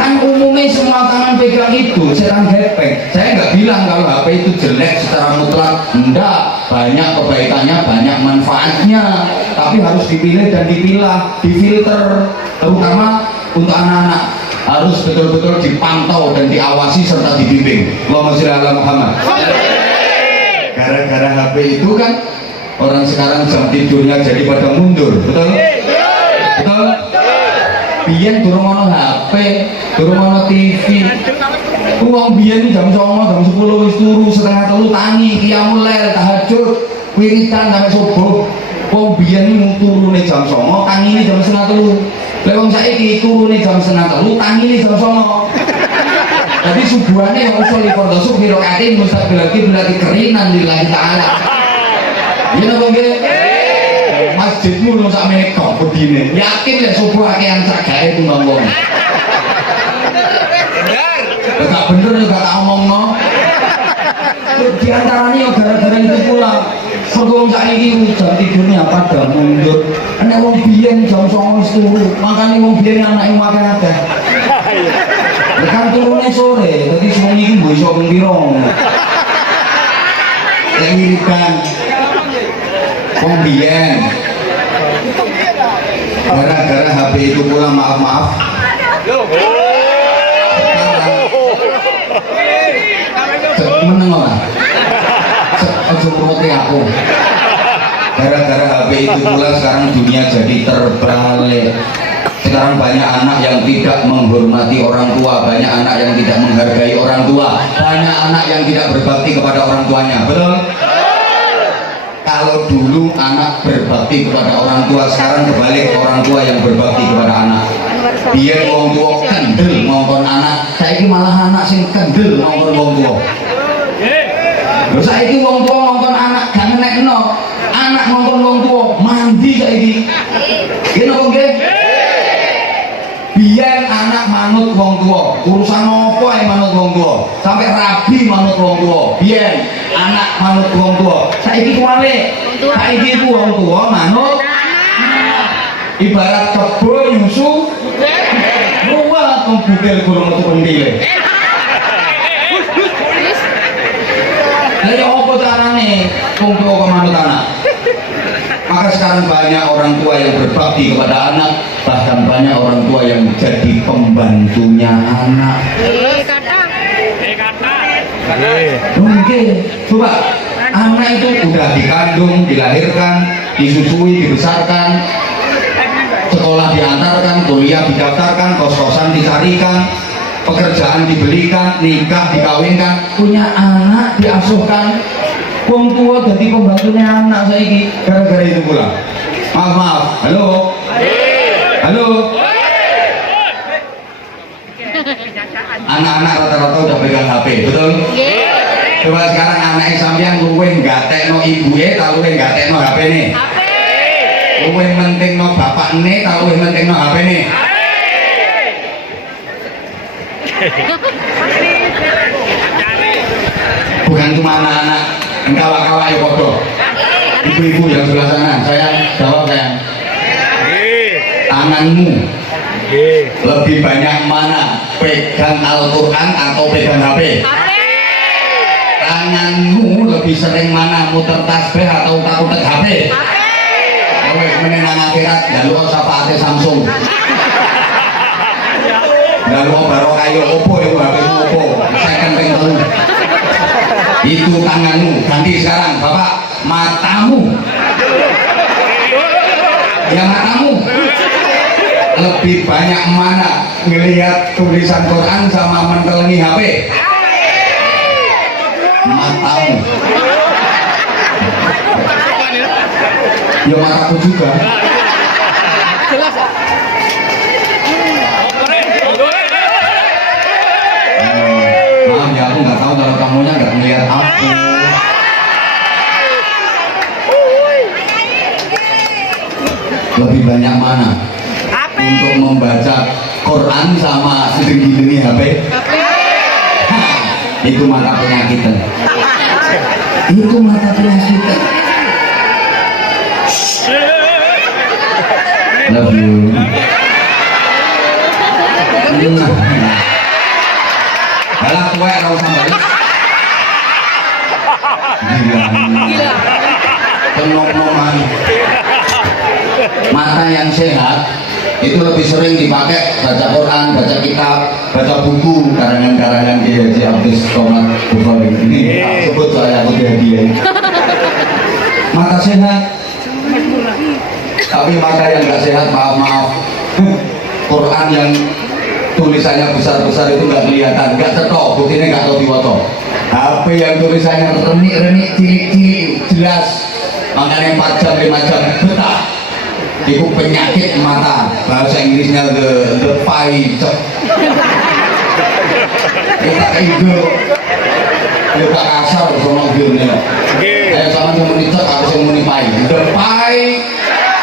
kan umumnya semua tangan pegang itu setan gepeng. Saya nggak bilang kalau HP itu jelek secara mutlak, enggak, banyak kebaikannya, banyak manfaatnya, tapi harus dipilih dan dipilah, difilter, terutama untuk anak-anak harus betul-betul dipantau dan diawasi serta dibimbing. Allahumma sholli ala Muhammad. Gara-gara HP itu kan orang sekarang jam tidurnya jadi pada mundur, betul? Betul? Biyen durung ono HP, durung ono TV. Wong biyen jam 09.00, jam 10 wis turu, setengah 3 tangi, qiyamul lail, tahajud, wiridan sampai subuh. Wong biyen mung turune jam 09.00, tangine jam setengah 3. Lah wong saiki turune jam setengah 3, tangine jam 09.00. Jadi subuhane yang usul fardhu subuh rakaat mustaqbil lagi berarti kerinan lillahi taala. Iya napa nggih? Masjidmu lu sak menit kok bedine. Yakin lek subuh akean cagae tumbang wong. Bener. Bener juga tak omongno. Di antaranya ya gara-gara itu pula. Sebelum saiki jam tidurnya pada mundur. Nek wong biyen jam 09.00 wis turu. Makane wong biyen anake akeh-akeh. Kan turune sore, dadi semuanya iki mbok iso ping pira. Lek wiridan wong biyen gara-gara HP itu pula maaf meneng ora aja promote aku gara-gara HP itu pula sekarang dunia jadi terbalik. Sekarang banyak anak yang tidak menghormati orang tua, banyak anak yang tidak menghargai orang tua, banyak anak yang tidak berbakti kepada orang tuanya, betul? Kalau dulu anak berbakti kepada orang tua, sekarang kebalik, orang tua yang berbakti kepada anak. Biar wong tua kendel ngongkon anak, saiki malah anak sing kendel ngongkon wong tua. Lho saiki wong tua ngongkon anak gak ngenekno, anak ngongkon wong tua mandi saiki. Nggih napa nggih? Biar anak manut wong tua, urusan apa yang manut wong tua, sampai rabi manut wong tua. Biar anak manut wong tua, saiki kuwale, saiki wong tua manut anak. Ibarat kebo nyusu, ruwet kembudel gurung metu pendile. Lah ya apa carane wong tua kok manut anak? Maka sekarang banyak orang tua yang berbakti kepada anak, bahkan banyak orang tua yang jadi pembantunya anak. Mungkin, coba anak itu udah dikandung, dilahirkan, disusui, dibesarkan, sekolah diantarkan, kuliah didaftarkan, kos-kosan dicarikan, pekerjaan dibelikan, nikah dikawinkan, punya anak diasuhkan. Wong tua jadi pembantunya anak saiki gara-gara itu pula. Maaf, halo. Anak-anak rata-rata udah pegang HP, betul? Coba sekarang anak sampean luwih nggatekno ibuke ta luwih nggatekno HP-ne? Luwih mentingno bapakne ta luwih mentingno HP-ne? Bukan cuma anak-anak, kawan-kawan ya bodoh. Ibu-ibu yang sebelah sana, saya jawab sayang. Tanganmu lebih banyak mana, pegang Al-Quran atau pegang HP? Tanganmu lebih sering mana, muter tasbih atau utak-utak HP? Wes menenang akhirat, lalu kau syafaatnya Samsung. Lalu kau baru kayu Oppo ya, HP Oppo, second ping telu. Itu tanganmu. Ganti sekarang, Bapak, matamu. Ya matamu. Lebih banyak mana ngelihat tulisan Quran sama mentelengi HP? Matamu. Ya mataku juga. Maaf ya, aku nggak tahu kalau kamunya nggak ngelihat aku. Lebih banyak mana untuk membaca Quran sama sedengki-dengki HP? Itu mata penyakitan. Itu mata penyakitan. Love you. Alah tuwek ora usah balik. Gila. Penom-noman. Mata yang sehat itu lebih sering dipakai baca Quran, baca kitab, baca buku karangan-karangan Kiai Haji Abdus Somad Bukhari. Ini sebut saya aku hadiah. Mata sehat. Tapi mata yang nggak sehat, maaf. Quran yang tulisannya besar-besar itu nggak kelihatan, nggak cetok, buktinya nggak tahu diwaca. HP yang tulisannya renik-renik, cilik-cilik, jelas, makanya 4 jam, 5 jam betah. Itu penyakit mata, bahasa Inggrisnya the pie cek. Kita ego, kita kasar sama gilnya. Sama yang muni cek, harus yang muni pie, the pie.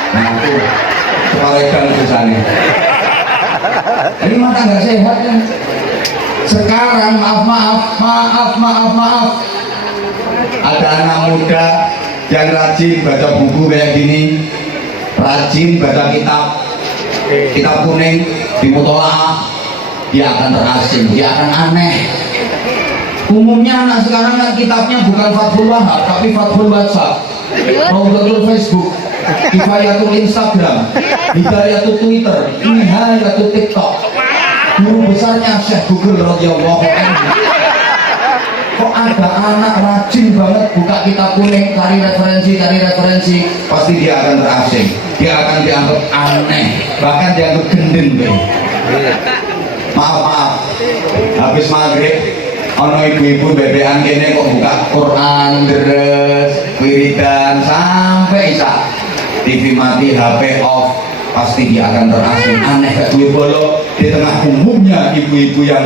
Nah itu kepalekan tulisannya. Ini mata nggak sehat kan? Sekarang maaf. Ada anak muda yang rajin baca buku kayak gini, rajin baca kitab kuning di mutolaah, dia akan terasing, dia akan aneh. Umumnya anak sekarang kan kitabnya bukan Fathul Wahab, tapi Fathul WhatsApp, Rawdatul Facebook, Kifayatul Instagram, Hidayatul Twitter, Nihayatul TikTok. Guru besarnya Syekh Google radhiyallahu anhu. Kok ada anak rajin banget buka kitab kuning, cari referensi, pasti dia akan terasing, dia akan dianggap aneh, bahkan dianggap gendeng deh. Maaf, habis maghrib ono ibu-ibu bebean kene kok buka Quran deres, wiridan sampai isak, TV mati, HP off, pasti dia akan terasing, aneh kayak gue bolok di tengah umumnya ibu-ibu yang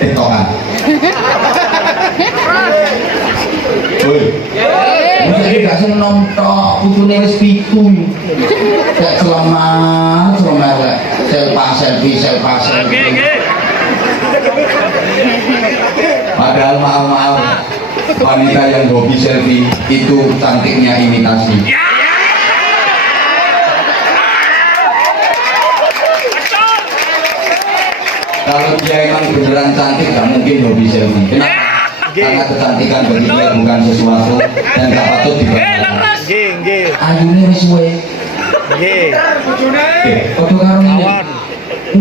tiktokan. Woi, mesti gak seneng tok, putune wis 7. Kayak selamat lek selfie. Padahal maaf, wanita yang hobi selfie itu cantiknya imitasi. Kalau dia emang beneran cantik, gak mungkin hobi selfie. Kenapa? Karena kecantikan bagi dia bukan sesuatu dan gak patut dibanggakan. Ayunya wis suwe. Padha karo ngene.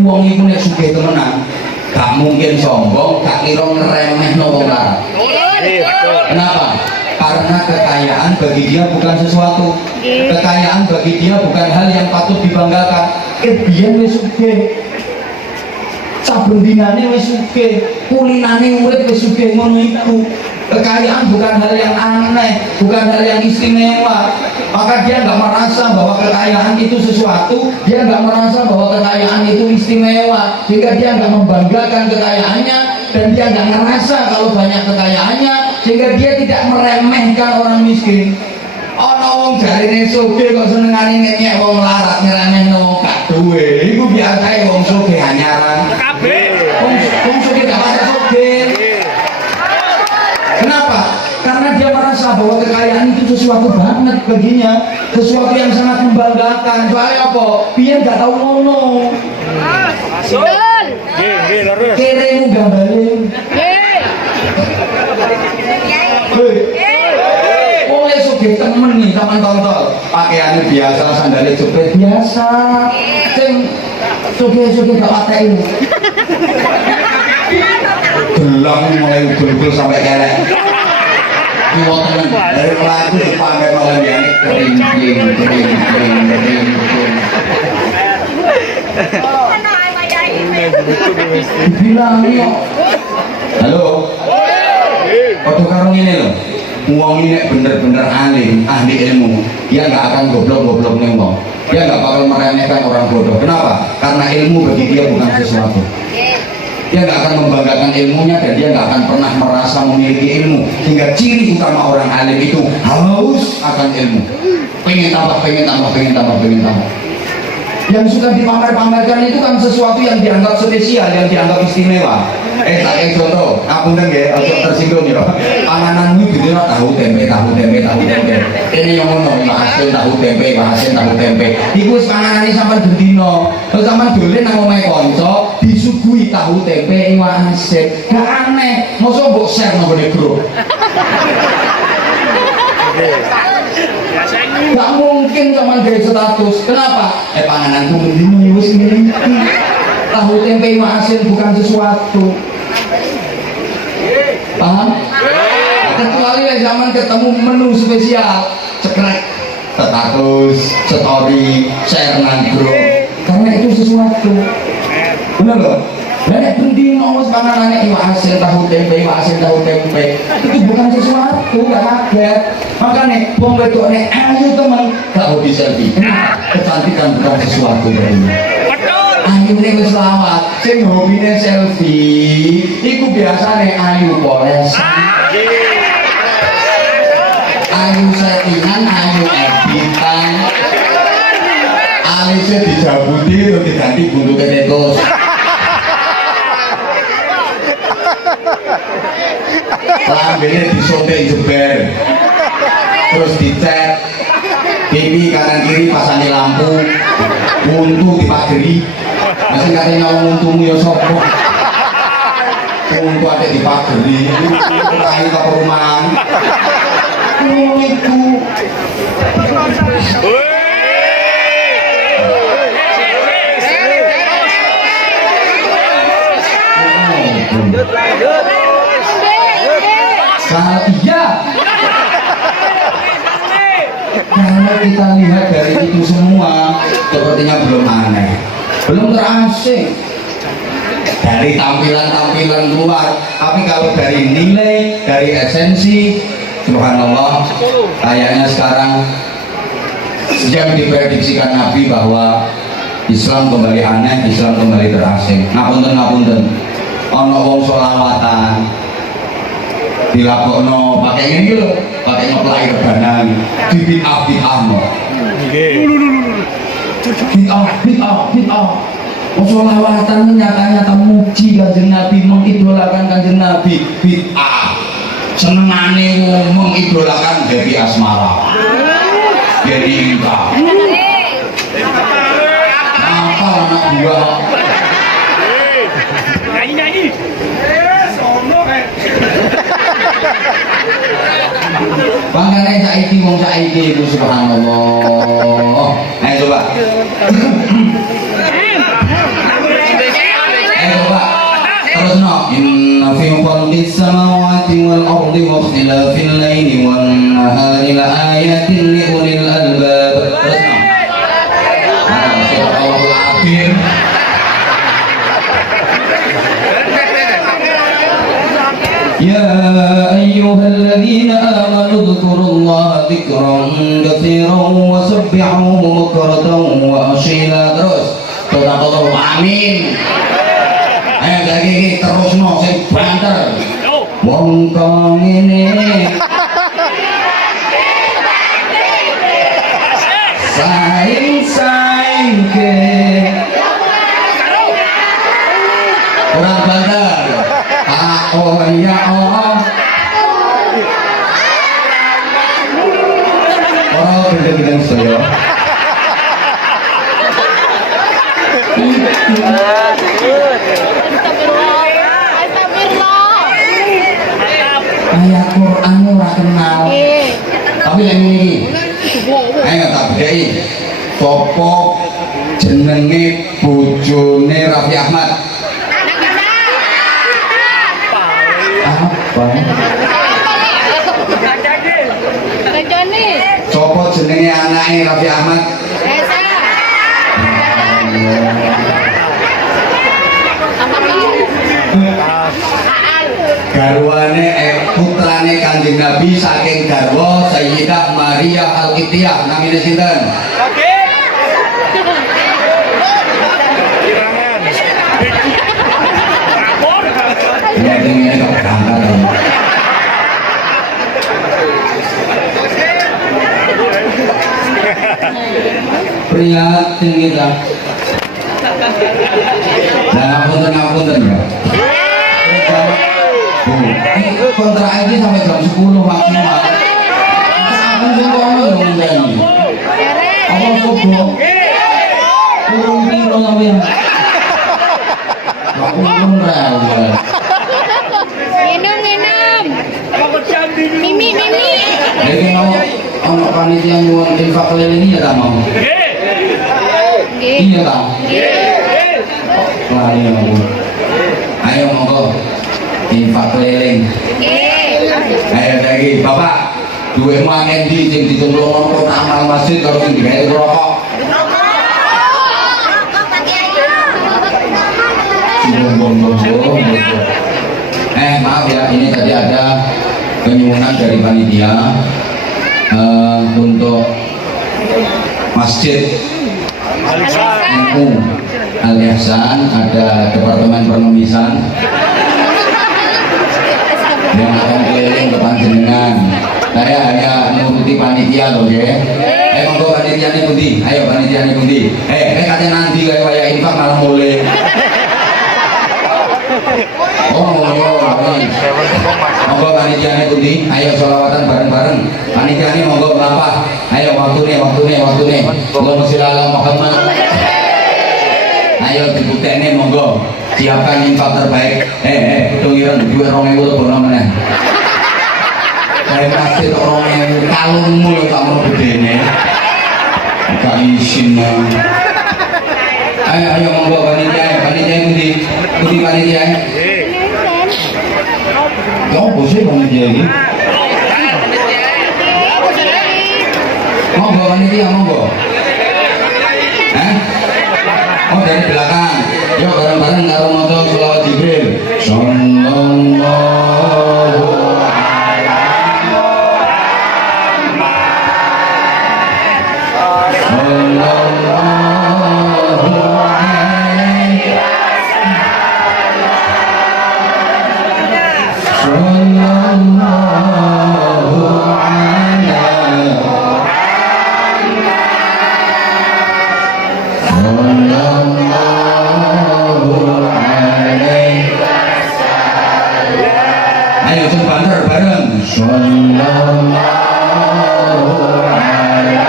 Wong iku nek sugih temenan, gak mungkin sombong, gak kira ngeremehno wong larat. Kenapa? Karena kekayaan bagi dia bukan sesuatu. Kekayaan bagi dia bukan hal yang patut dibanggakan. Biyen wis sugih. saben dinane wis sugih, kulinane urip wis sugih ngono iku. Kekayaan bukan hal yang aneh, bukan hal yang istimewa. Maka dia nggak merasa bahwa kekayaan itu sesuatu, dia nggak merasa bahwa kekayaan itu istimewa, sehingga dia nggak membanggakan kekayaannya, dan dia nggak ngerasa kalau banyak kekayaannya, sehingga dia tidak meremehkan orang miskin. Ana wong jarine sugih kok senengane ngenyek wong larat ngremehno wong gak duwe. Iku biasae wong sugih anyaran. Kabeh. Wong sugih gak pati sugih. Kenapa? Karena dia merasa bahwa kekayaan itu sesuatu banget baginya, sesuatu yang sangat membanggakan. Soalnya apa? Biar gak tahu ngono. Betul. Keremu gambale. Oleh sugih temen nih, teman tonton. Pakaiannya biasa, sandalnya jepit biasa. Sing sugih-sugih gak pakai ini. Gelang mulai gul-gul sampai kelek. Kiwa temen dari pelaku dipakai malah dia kering. Bilang yuk. Halo. Foto karung ini loh. Uang ini bener-bener alim, ahli ilmu. Dia nggak akan goblok-goblok nih uang. Dia nggak bakal meremehkan orang bodoh. Kenapa? Karena ilmu bagi dia bukan sesuatu. Dia nggak akan membanggakan ilmunya, dan dia nggak akan pernah merasa memiliki ilmu. Hingga ciri utama orang alim itu haus akan ilmu. Pengen tambah. Yang suka dipamer-pamerkan itu kan sesuatu yang dianggap spesial, yang dianggap istimewa. Tak contoh, ngapunten nggih, aja tersinggung ya. Pangananmu gitu tahu tempe. Ini yang ngono, hasil tahu tempe. Iku wis panganane sampean gendino. Terus sampean dolen nang omahe kanca, disuguhi tahu tempe iwak asin. Gak aneh, mosok mbok share nang grup. Gak mungkin sama gawe status. Kenapa? Pangananku mendino wis ngene iki. Tahu tempe iwak asin bukan sesuatu. Paham? Kecuali zaman ketemu menu spesial, cekrek, status, story, share nang grup. Karena itu sesuatu. Benar loh? Dan bendino wis panganane iwak asin tahu tempe. Itu bukan sesuatu, gak kaget. Makanya wong wedokne ayo teman, gak hobi selfie. Kecantikan bukan sesuatu baginya. Ayu ini wis lawat, sing hobine selfie, iku biasane ayu polesan, ayu settingan, ayu editan, alisnya dijabuti terus diganti buntutnya tekus. Lambene disontek jeber, terus dicat, pipi kanan kiri pasangi lampu, untu dipageri. Masih katanya untumu ya sopo. Untu ada dipageri, utahi ke perumahan. Itu. Iya. Kalau kita lihat dari itu semua, sepertinya belum aneh, belum terasing dari tampilan-tampilan luar. Tapi kalau dari nilai, dari esensi, subhanallah, kayaknya sekarang yang diprediksikan Nabi bahwa Islam kembali aneh, Islam kembali terasing. Ngapunten, ono wong sholawatan dilakokno pakai ini lho, pakai ngeplai rebanan, bid'ah. Bid'ah. Sholawatan nyata-nyata muji Kanjeng Nabi, mengidolakan Kanjeng Nabi. Bid'ah. Senengane mengidolakan Dewi Asmara. Jadi Inka. Apa anak buah? Nyanyi. Bangkane saiki itu subhanallah. Ayo coba. Terus no. Inna fi khalqis samawati wal ardi wa ikhtilafil laili wan nahari la ayatin li ulil albab. Terus no. Allahul akbar. يا أيها الذين آمنوا اذكروا الله ذكرا كثيرا وسبحوه بكرة وأصيلا. Terus Total amin. Ayo lagi terus no sing banter. Wong kang ngene saing ke kurang banter. Oh ya oh. Orang gede-gede saya. Ayat Quran ora kenal. Tapi yang ini. Ayo tak bedheki. Sopo jenenge bojone Raffi Ahmad? Apa? Sopo jenenge anake Raffi Ahmad? Garwane putrane Kanjeng Nabi saking garwa Sayyidah Maria Al-Qibtiyah, namine sinten? Prihatin kita. Nah, ngapunten ya. Kontrak ini sampai jam 10 maksimal. Aku ngono ngene. Apa kok? Kurang piro sampean? Aku ora. Minum. Mimi. Jadi ono panitia nyuwun infak keliling ya ta mau? Iya ta? Lari aku. Ayo monggo. Infak keliling. Ayo lagi, Bapak. Duwe mangen di sing dicemplungno kok amal masjid karo sing digawe rokok. Maaf ya, ini tadi ada penyuwunan dari panitia untuk masjid NU Al-Ihsan, ada departemen penulisan yang akan keliling ke panjenengan. Saya hanya nuruti panitia loh ya. Monggo panitia ini pundi? Ayo panitia ini pundi? Katanya nanti kayak infak malah mulai. Monggo panitia ini pundi? Ayo sholawatan bareng-bareng. Panitia ini monggo melapah. Ayo waktu nih. Allahumma sholli ala Muhammad. Ayo dibuktekne monggo. Siapkan infak terbaik. Tungiran duit 2000 bono meneh. Saya pasti 2000 kalungmu lho kamu gedene. Gak isin. Ayo monggo panitia pundi panitia. Ya apa sih panitia ini? Monggo panitia monggo. Oh dari belakang. Yuk bareng-bareng karo maca selawat Jibril. Sallallahu ayo sebentar bareng. Sallallahu alaihi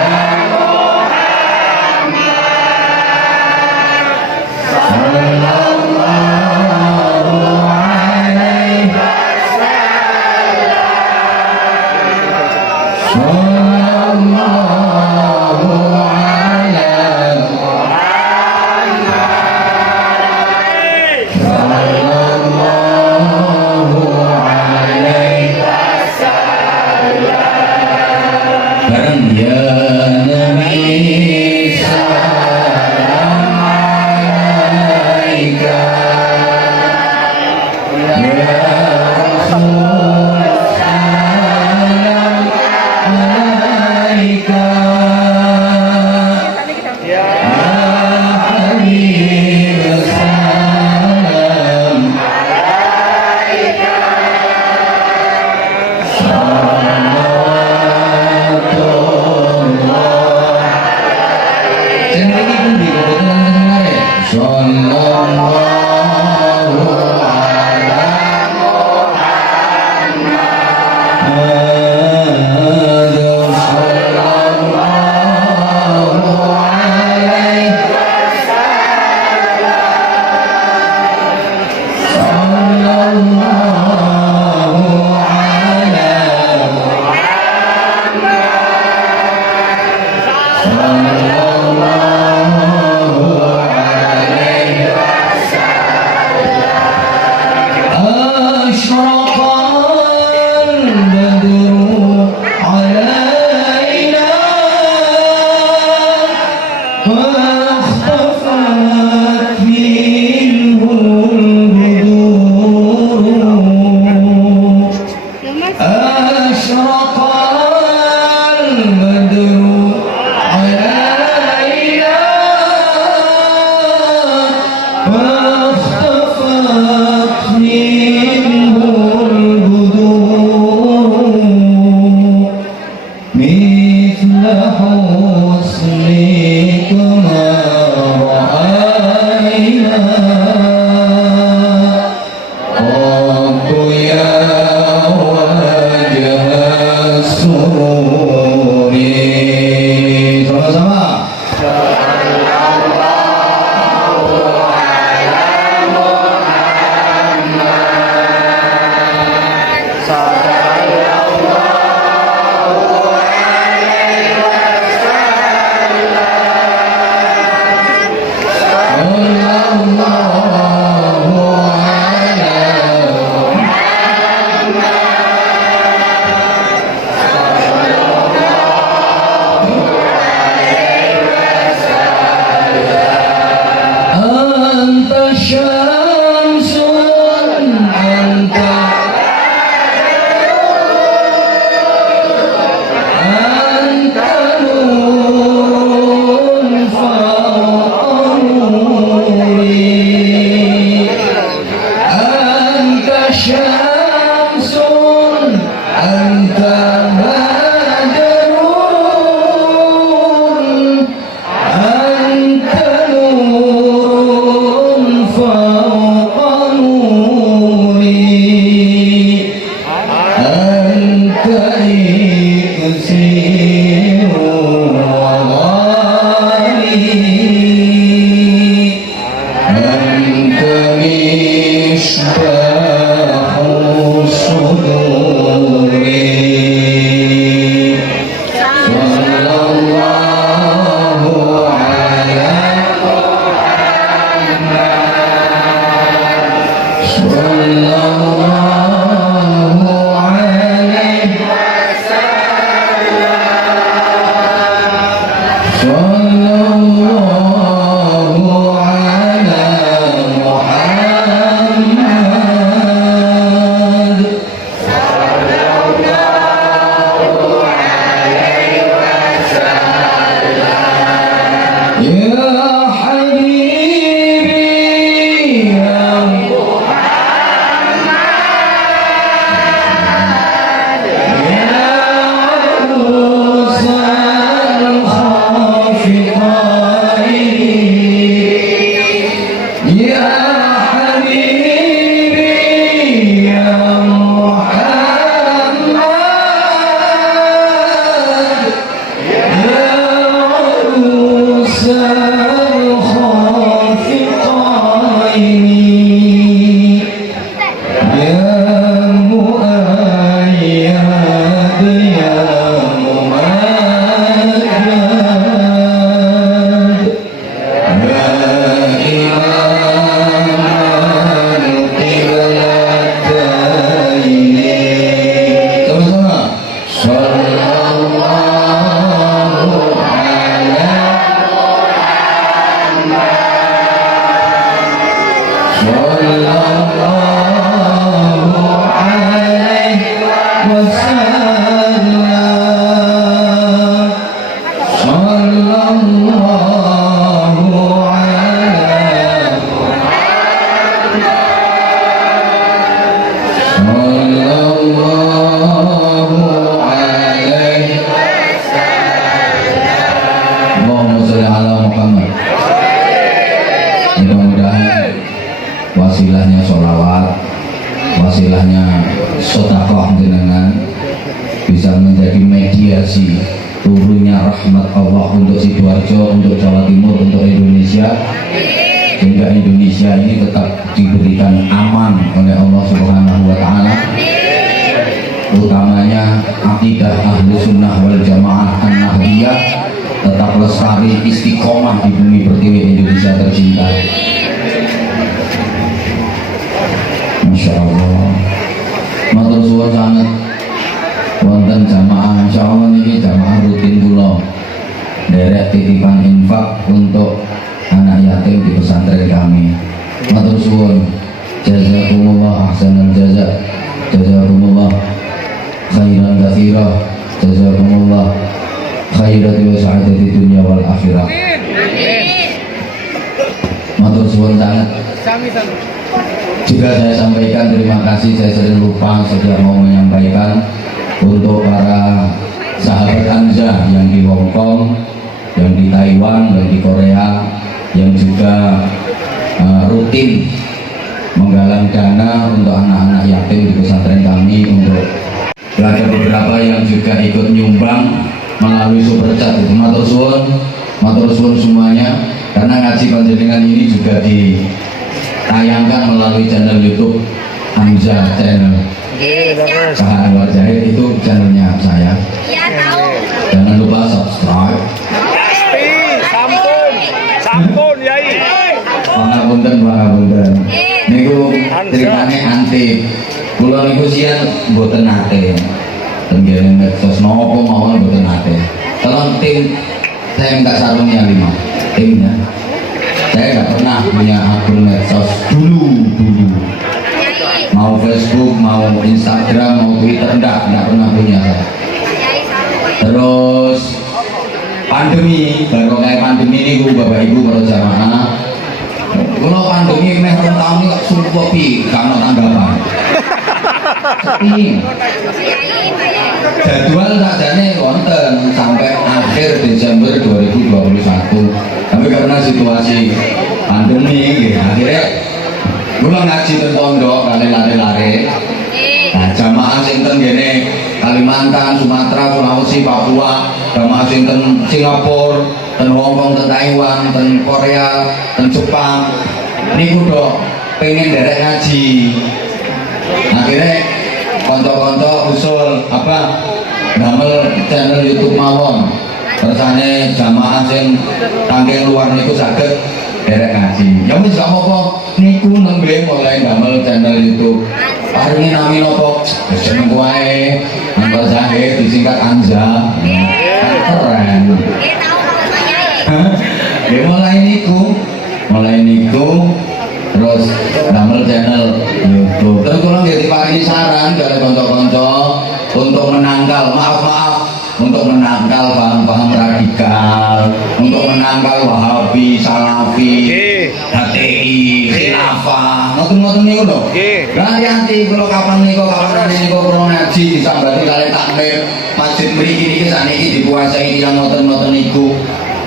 wasallam. Sama-sama. wasilahnya sholawat, wasilahnya sedekah jenengan bisa menjadi mediasi turunnya rahmat Allah untuk Sidoarjo, untuk Jawa Timur, untuk Indonesia, sehingga Indonesia ini tetap diberikan aman oleh Allah Subhanahu wa Ta'ala, utamanya akidah ahlu sunnah wal jamaah an-nahdiyah tetap lestari istiqomah di bumi pertiwi Indonesia tercinta. Masya Allah, matur suwun sangat wonten jamaah, insya Allah ini jamaah rutin kula derek titipan infak untuk anak yatim di pesantren kami. Matur suwun, jazakumullah ahsanal jaza, jazakumullah khairan katsira, jazakumullah khairati wa sa'adati dunya wal akhirah. Matur suwun sangat. Juga saya sampaikan terima kasih, saya sering lupa sudah mau menyampaikan untuk para sahabat Anza yang di Hong Kong, yang di Taiwan, yang di Korea, yang juga rutin menggalang dana untuk anak-anak yatim di pesantren kami. Untuk ada beberapa yang juga ikut nyumbang melalui super chat. Matur suwun semuanya, karena ngaji panjenengan ini juga ditayangkan melalui channel YouTube Anza Channel. Pak Anwar Zahid itu channelnya saya. Iya tahu. Jangan lupa subscribe. Pasti, sampun, yai. Pangapunten. Niku ceritane antik. Kula niku sian mboten nate. Tenggene medsos nopo mawon mboten nate. Tolong tim saya minta sarungnya 5. Timnya. Saya nggak pernah punya akun medsos dulu. Mau Facebook, mau Instagram, mau Twitter, enggak pernah punya saya. Terus pandemi, baru kayak pandemi ini Bapak Ibu para jamaah, kalau pandemi meh tahun ini kok suruh kopi, karena tanggapan jadwal sakjane wonten sampai akhir Desember 2021, tapi karena situasi pandemi akhirnya kula ngaji teng pondok kali lare-lare. Nah, jamaah sing teng kene Kalimantan, Sumatera, Sulawesi, Papua, jamaah sing teng Singapura, teng Hong Kong, teng Taiwan, teng Korea, teng Jepang niku do pengen derek ngaji. Akhirnya kanca-kanca usul apa damel channel YouTube mawon. Tersane jamaah sing tangking luar niku saged derek ngaji. Ya wis gak apa-apa niku nembe mulai damel channel YouTube. Paringi nami nopo? Wis jeneng wae. Anwar Zahid disingkat Anza. Keren. Ya mulai niku terus damel channel YouTube. Terus kula nggih diparingi saran kali kanca-kanca untuk menangkal untuk menangkal paham-paham radikal, untuk menangkal Wahabi, Salafi, HTI, Khilafah, ngoten-ngoten niku lho. Hati-hati kalau kapan niku kula ngaji disambati kali takmir masjid mriki niki saniki dikuasai tiyang ngoten-ngoten niku.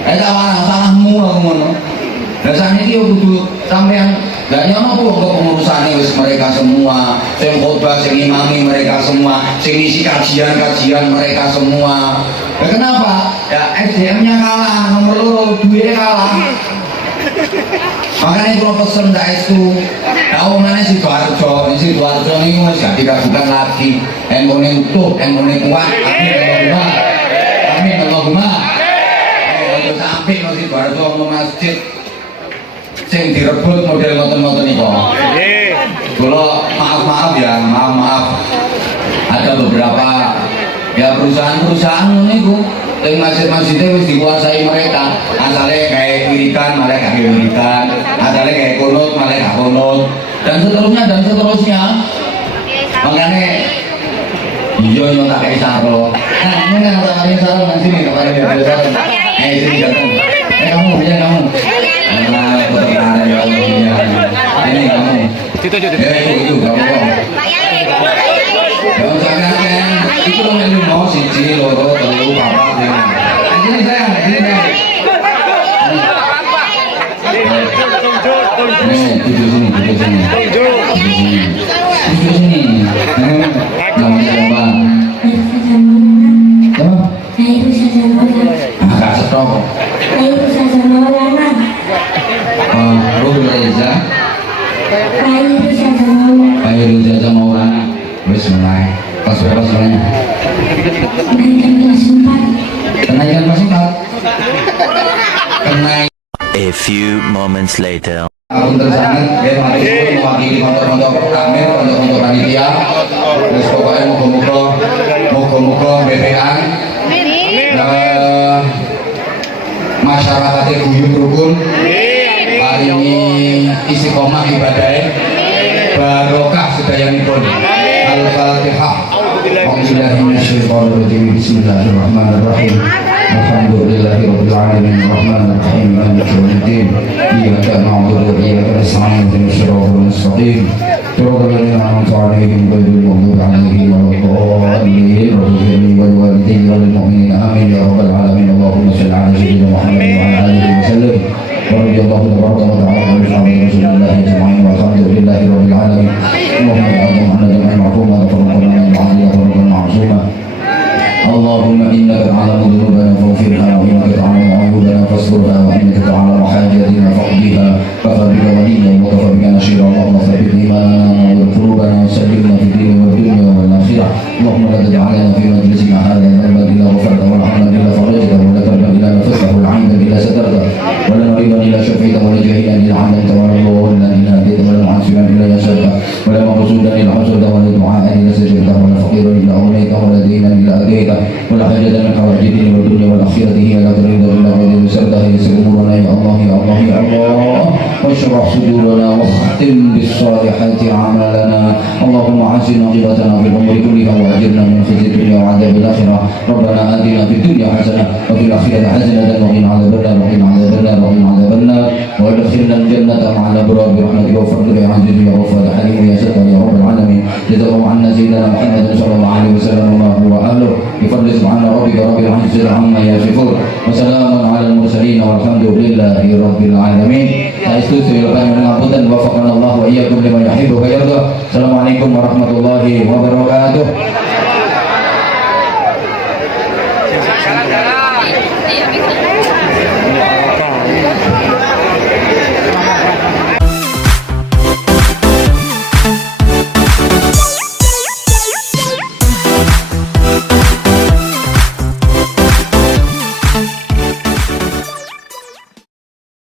Salahmu aku ngono. Lah saniki yo kudu sampean gak nyono kok pengurusane wis mereka semua, sing khotbah, sing imami mereka semua, sing isi kajian mereka semua. Ya kenapa? Ya SDM-nya kalah, nomor loro duitnya kalah. Makanya kalau pesen ndak itu, tahu mana si Sidoarjo ini wis gak diragukan lagi. Engkone utuh, engkone kuat. Amin Allahumma. Untuk sampai no Sidoarjo mau masjid sing direbut model ngoten-ngoten niku. Kula maaf ya, maaf. Ada beberapa ya perusahaan niku yang masjid-masjidnya wis dikuasai mereka. Asalnya kayak wiridan malah gak wiridan, asalnya kayak kunut malah gak kunut, dan seterusnya. Makanya iya tak kayak sarung. Nah, ini yang tak kayak sarung nanti nih tak kayak sarung. Sini datang. Kamu. Ini kamu. Itu kamu. Jangan sakit. Itu yang mau siji loro telu papat lima. Sini saya. Nih, duduk sini. Reza Ayo Khairul Jaza Maulana wis mulai kelas berapa sebenarnya? Kenaikan kelas 4 kenaikan A few moments later. Punten sangat ya mari mewakili pondok-pondok Amir, pondok-pondok panitia. Terus pokoknya moga-moga BPA masyarakatnya guyub rukun. Hari ini istiqomah ibadahnya barokah sedayanipun. Al-Fatihah. Bismillahirrahmanirrahim. Alhamdulillahirabbil alamin arrahmanir rahim maliki yaumiddin iyyaka na'budu wa iyyaka nasta'in ihdinas siratal mustaqim siratal ladzina an'amta 'alaihim ghairil maghdubi 'alaihim waladdallin rabbil wal walidayni wal mu'minina amin ya rabbal alamin Allahumma shalli 'ala sayyidina Muhammad wa 'ala alihi wa sallam wa radiyallahu tabaraka wa ta'ala 'an rasulillahi ajma'in walhamdulillahi rabbil alamin Allahumma ja'alna jam'an ma'rufan wa tafaqna min ba'dihi wa rabban ma'suma Allahumma innaka ta'lamu dhunubana faghfirha wa innaka ta'lamu ayubana fasburha wa innaka ta'lamu hajatina faqdiha kafa bika waliyyan wa kafa bika nashira Allahumma thabbit imanana wa qulubana wa sabbitna fid dini wad dunya wal akhirah Allahumma la taj'alna fi majlisina hadha dhanban illa ghafarta wa la hamdan illa farajta wa la karban illa nafasta wa la 'ayban illa satarta wa la maridan illa shafaita wa la jahilan illa 'adamta wa la dhallan illa hadita wa la 'asiyan illa yasarta wa la maqsudan illa hasarta wa la du'aan illa sajabta wa la faqiran illa awnaita wa la dinan illa adayta ولا حاجة من حوائج الدين والدنيا والآخرة هي لا تريد إلا غير مسرتها يسر أمورنا يا الله يا الله يا الله واشرح صدورنا واختم بالصالحات أعمالنا اللهم حسن عاقبتنا في الأمور كلها وأجرنا من خزي الدنيا وعذاب الآخرة ربنا آتنا في الدنيا حسنة وفي الآخرة حسنة وقنا عذاب النار وقنا عذاب النار وقنا عذاب النار وادخلنا الجنة مع الأبرار برحمتك وفضلك يا عزيز يا غفار يا حليم يا ستر يا رب العالمين جزاك الله عنا سيدنا محمد صلى الله عليه وسلم وما هو أهله بفضل سبحان ربك رب العزة عما يصفون وسلام على المرسلين والحمد لله رب العالمين. وفقنا الله وإياكم لما يحب ويرضى. Assalamualaikum warahmatullahi wabarakatuh.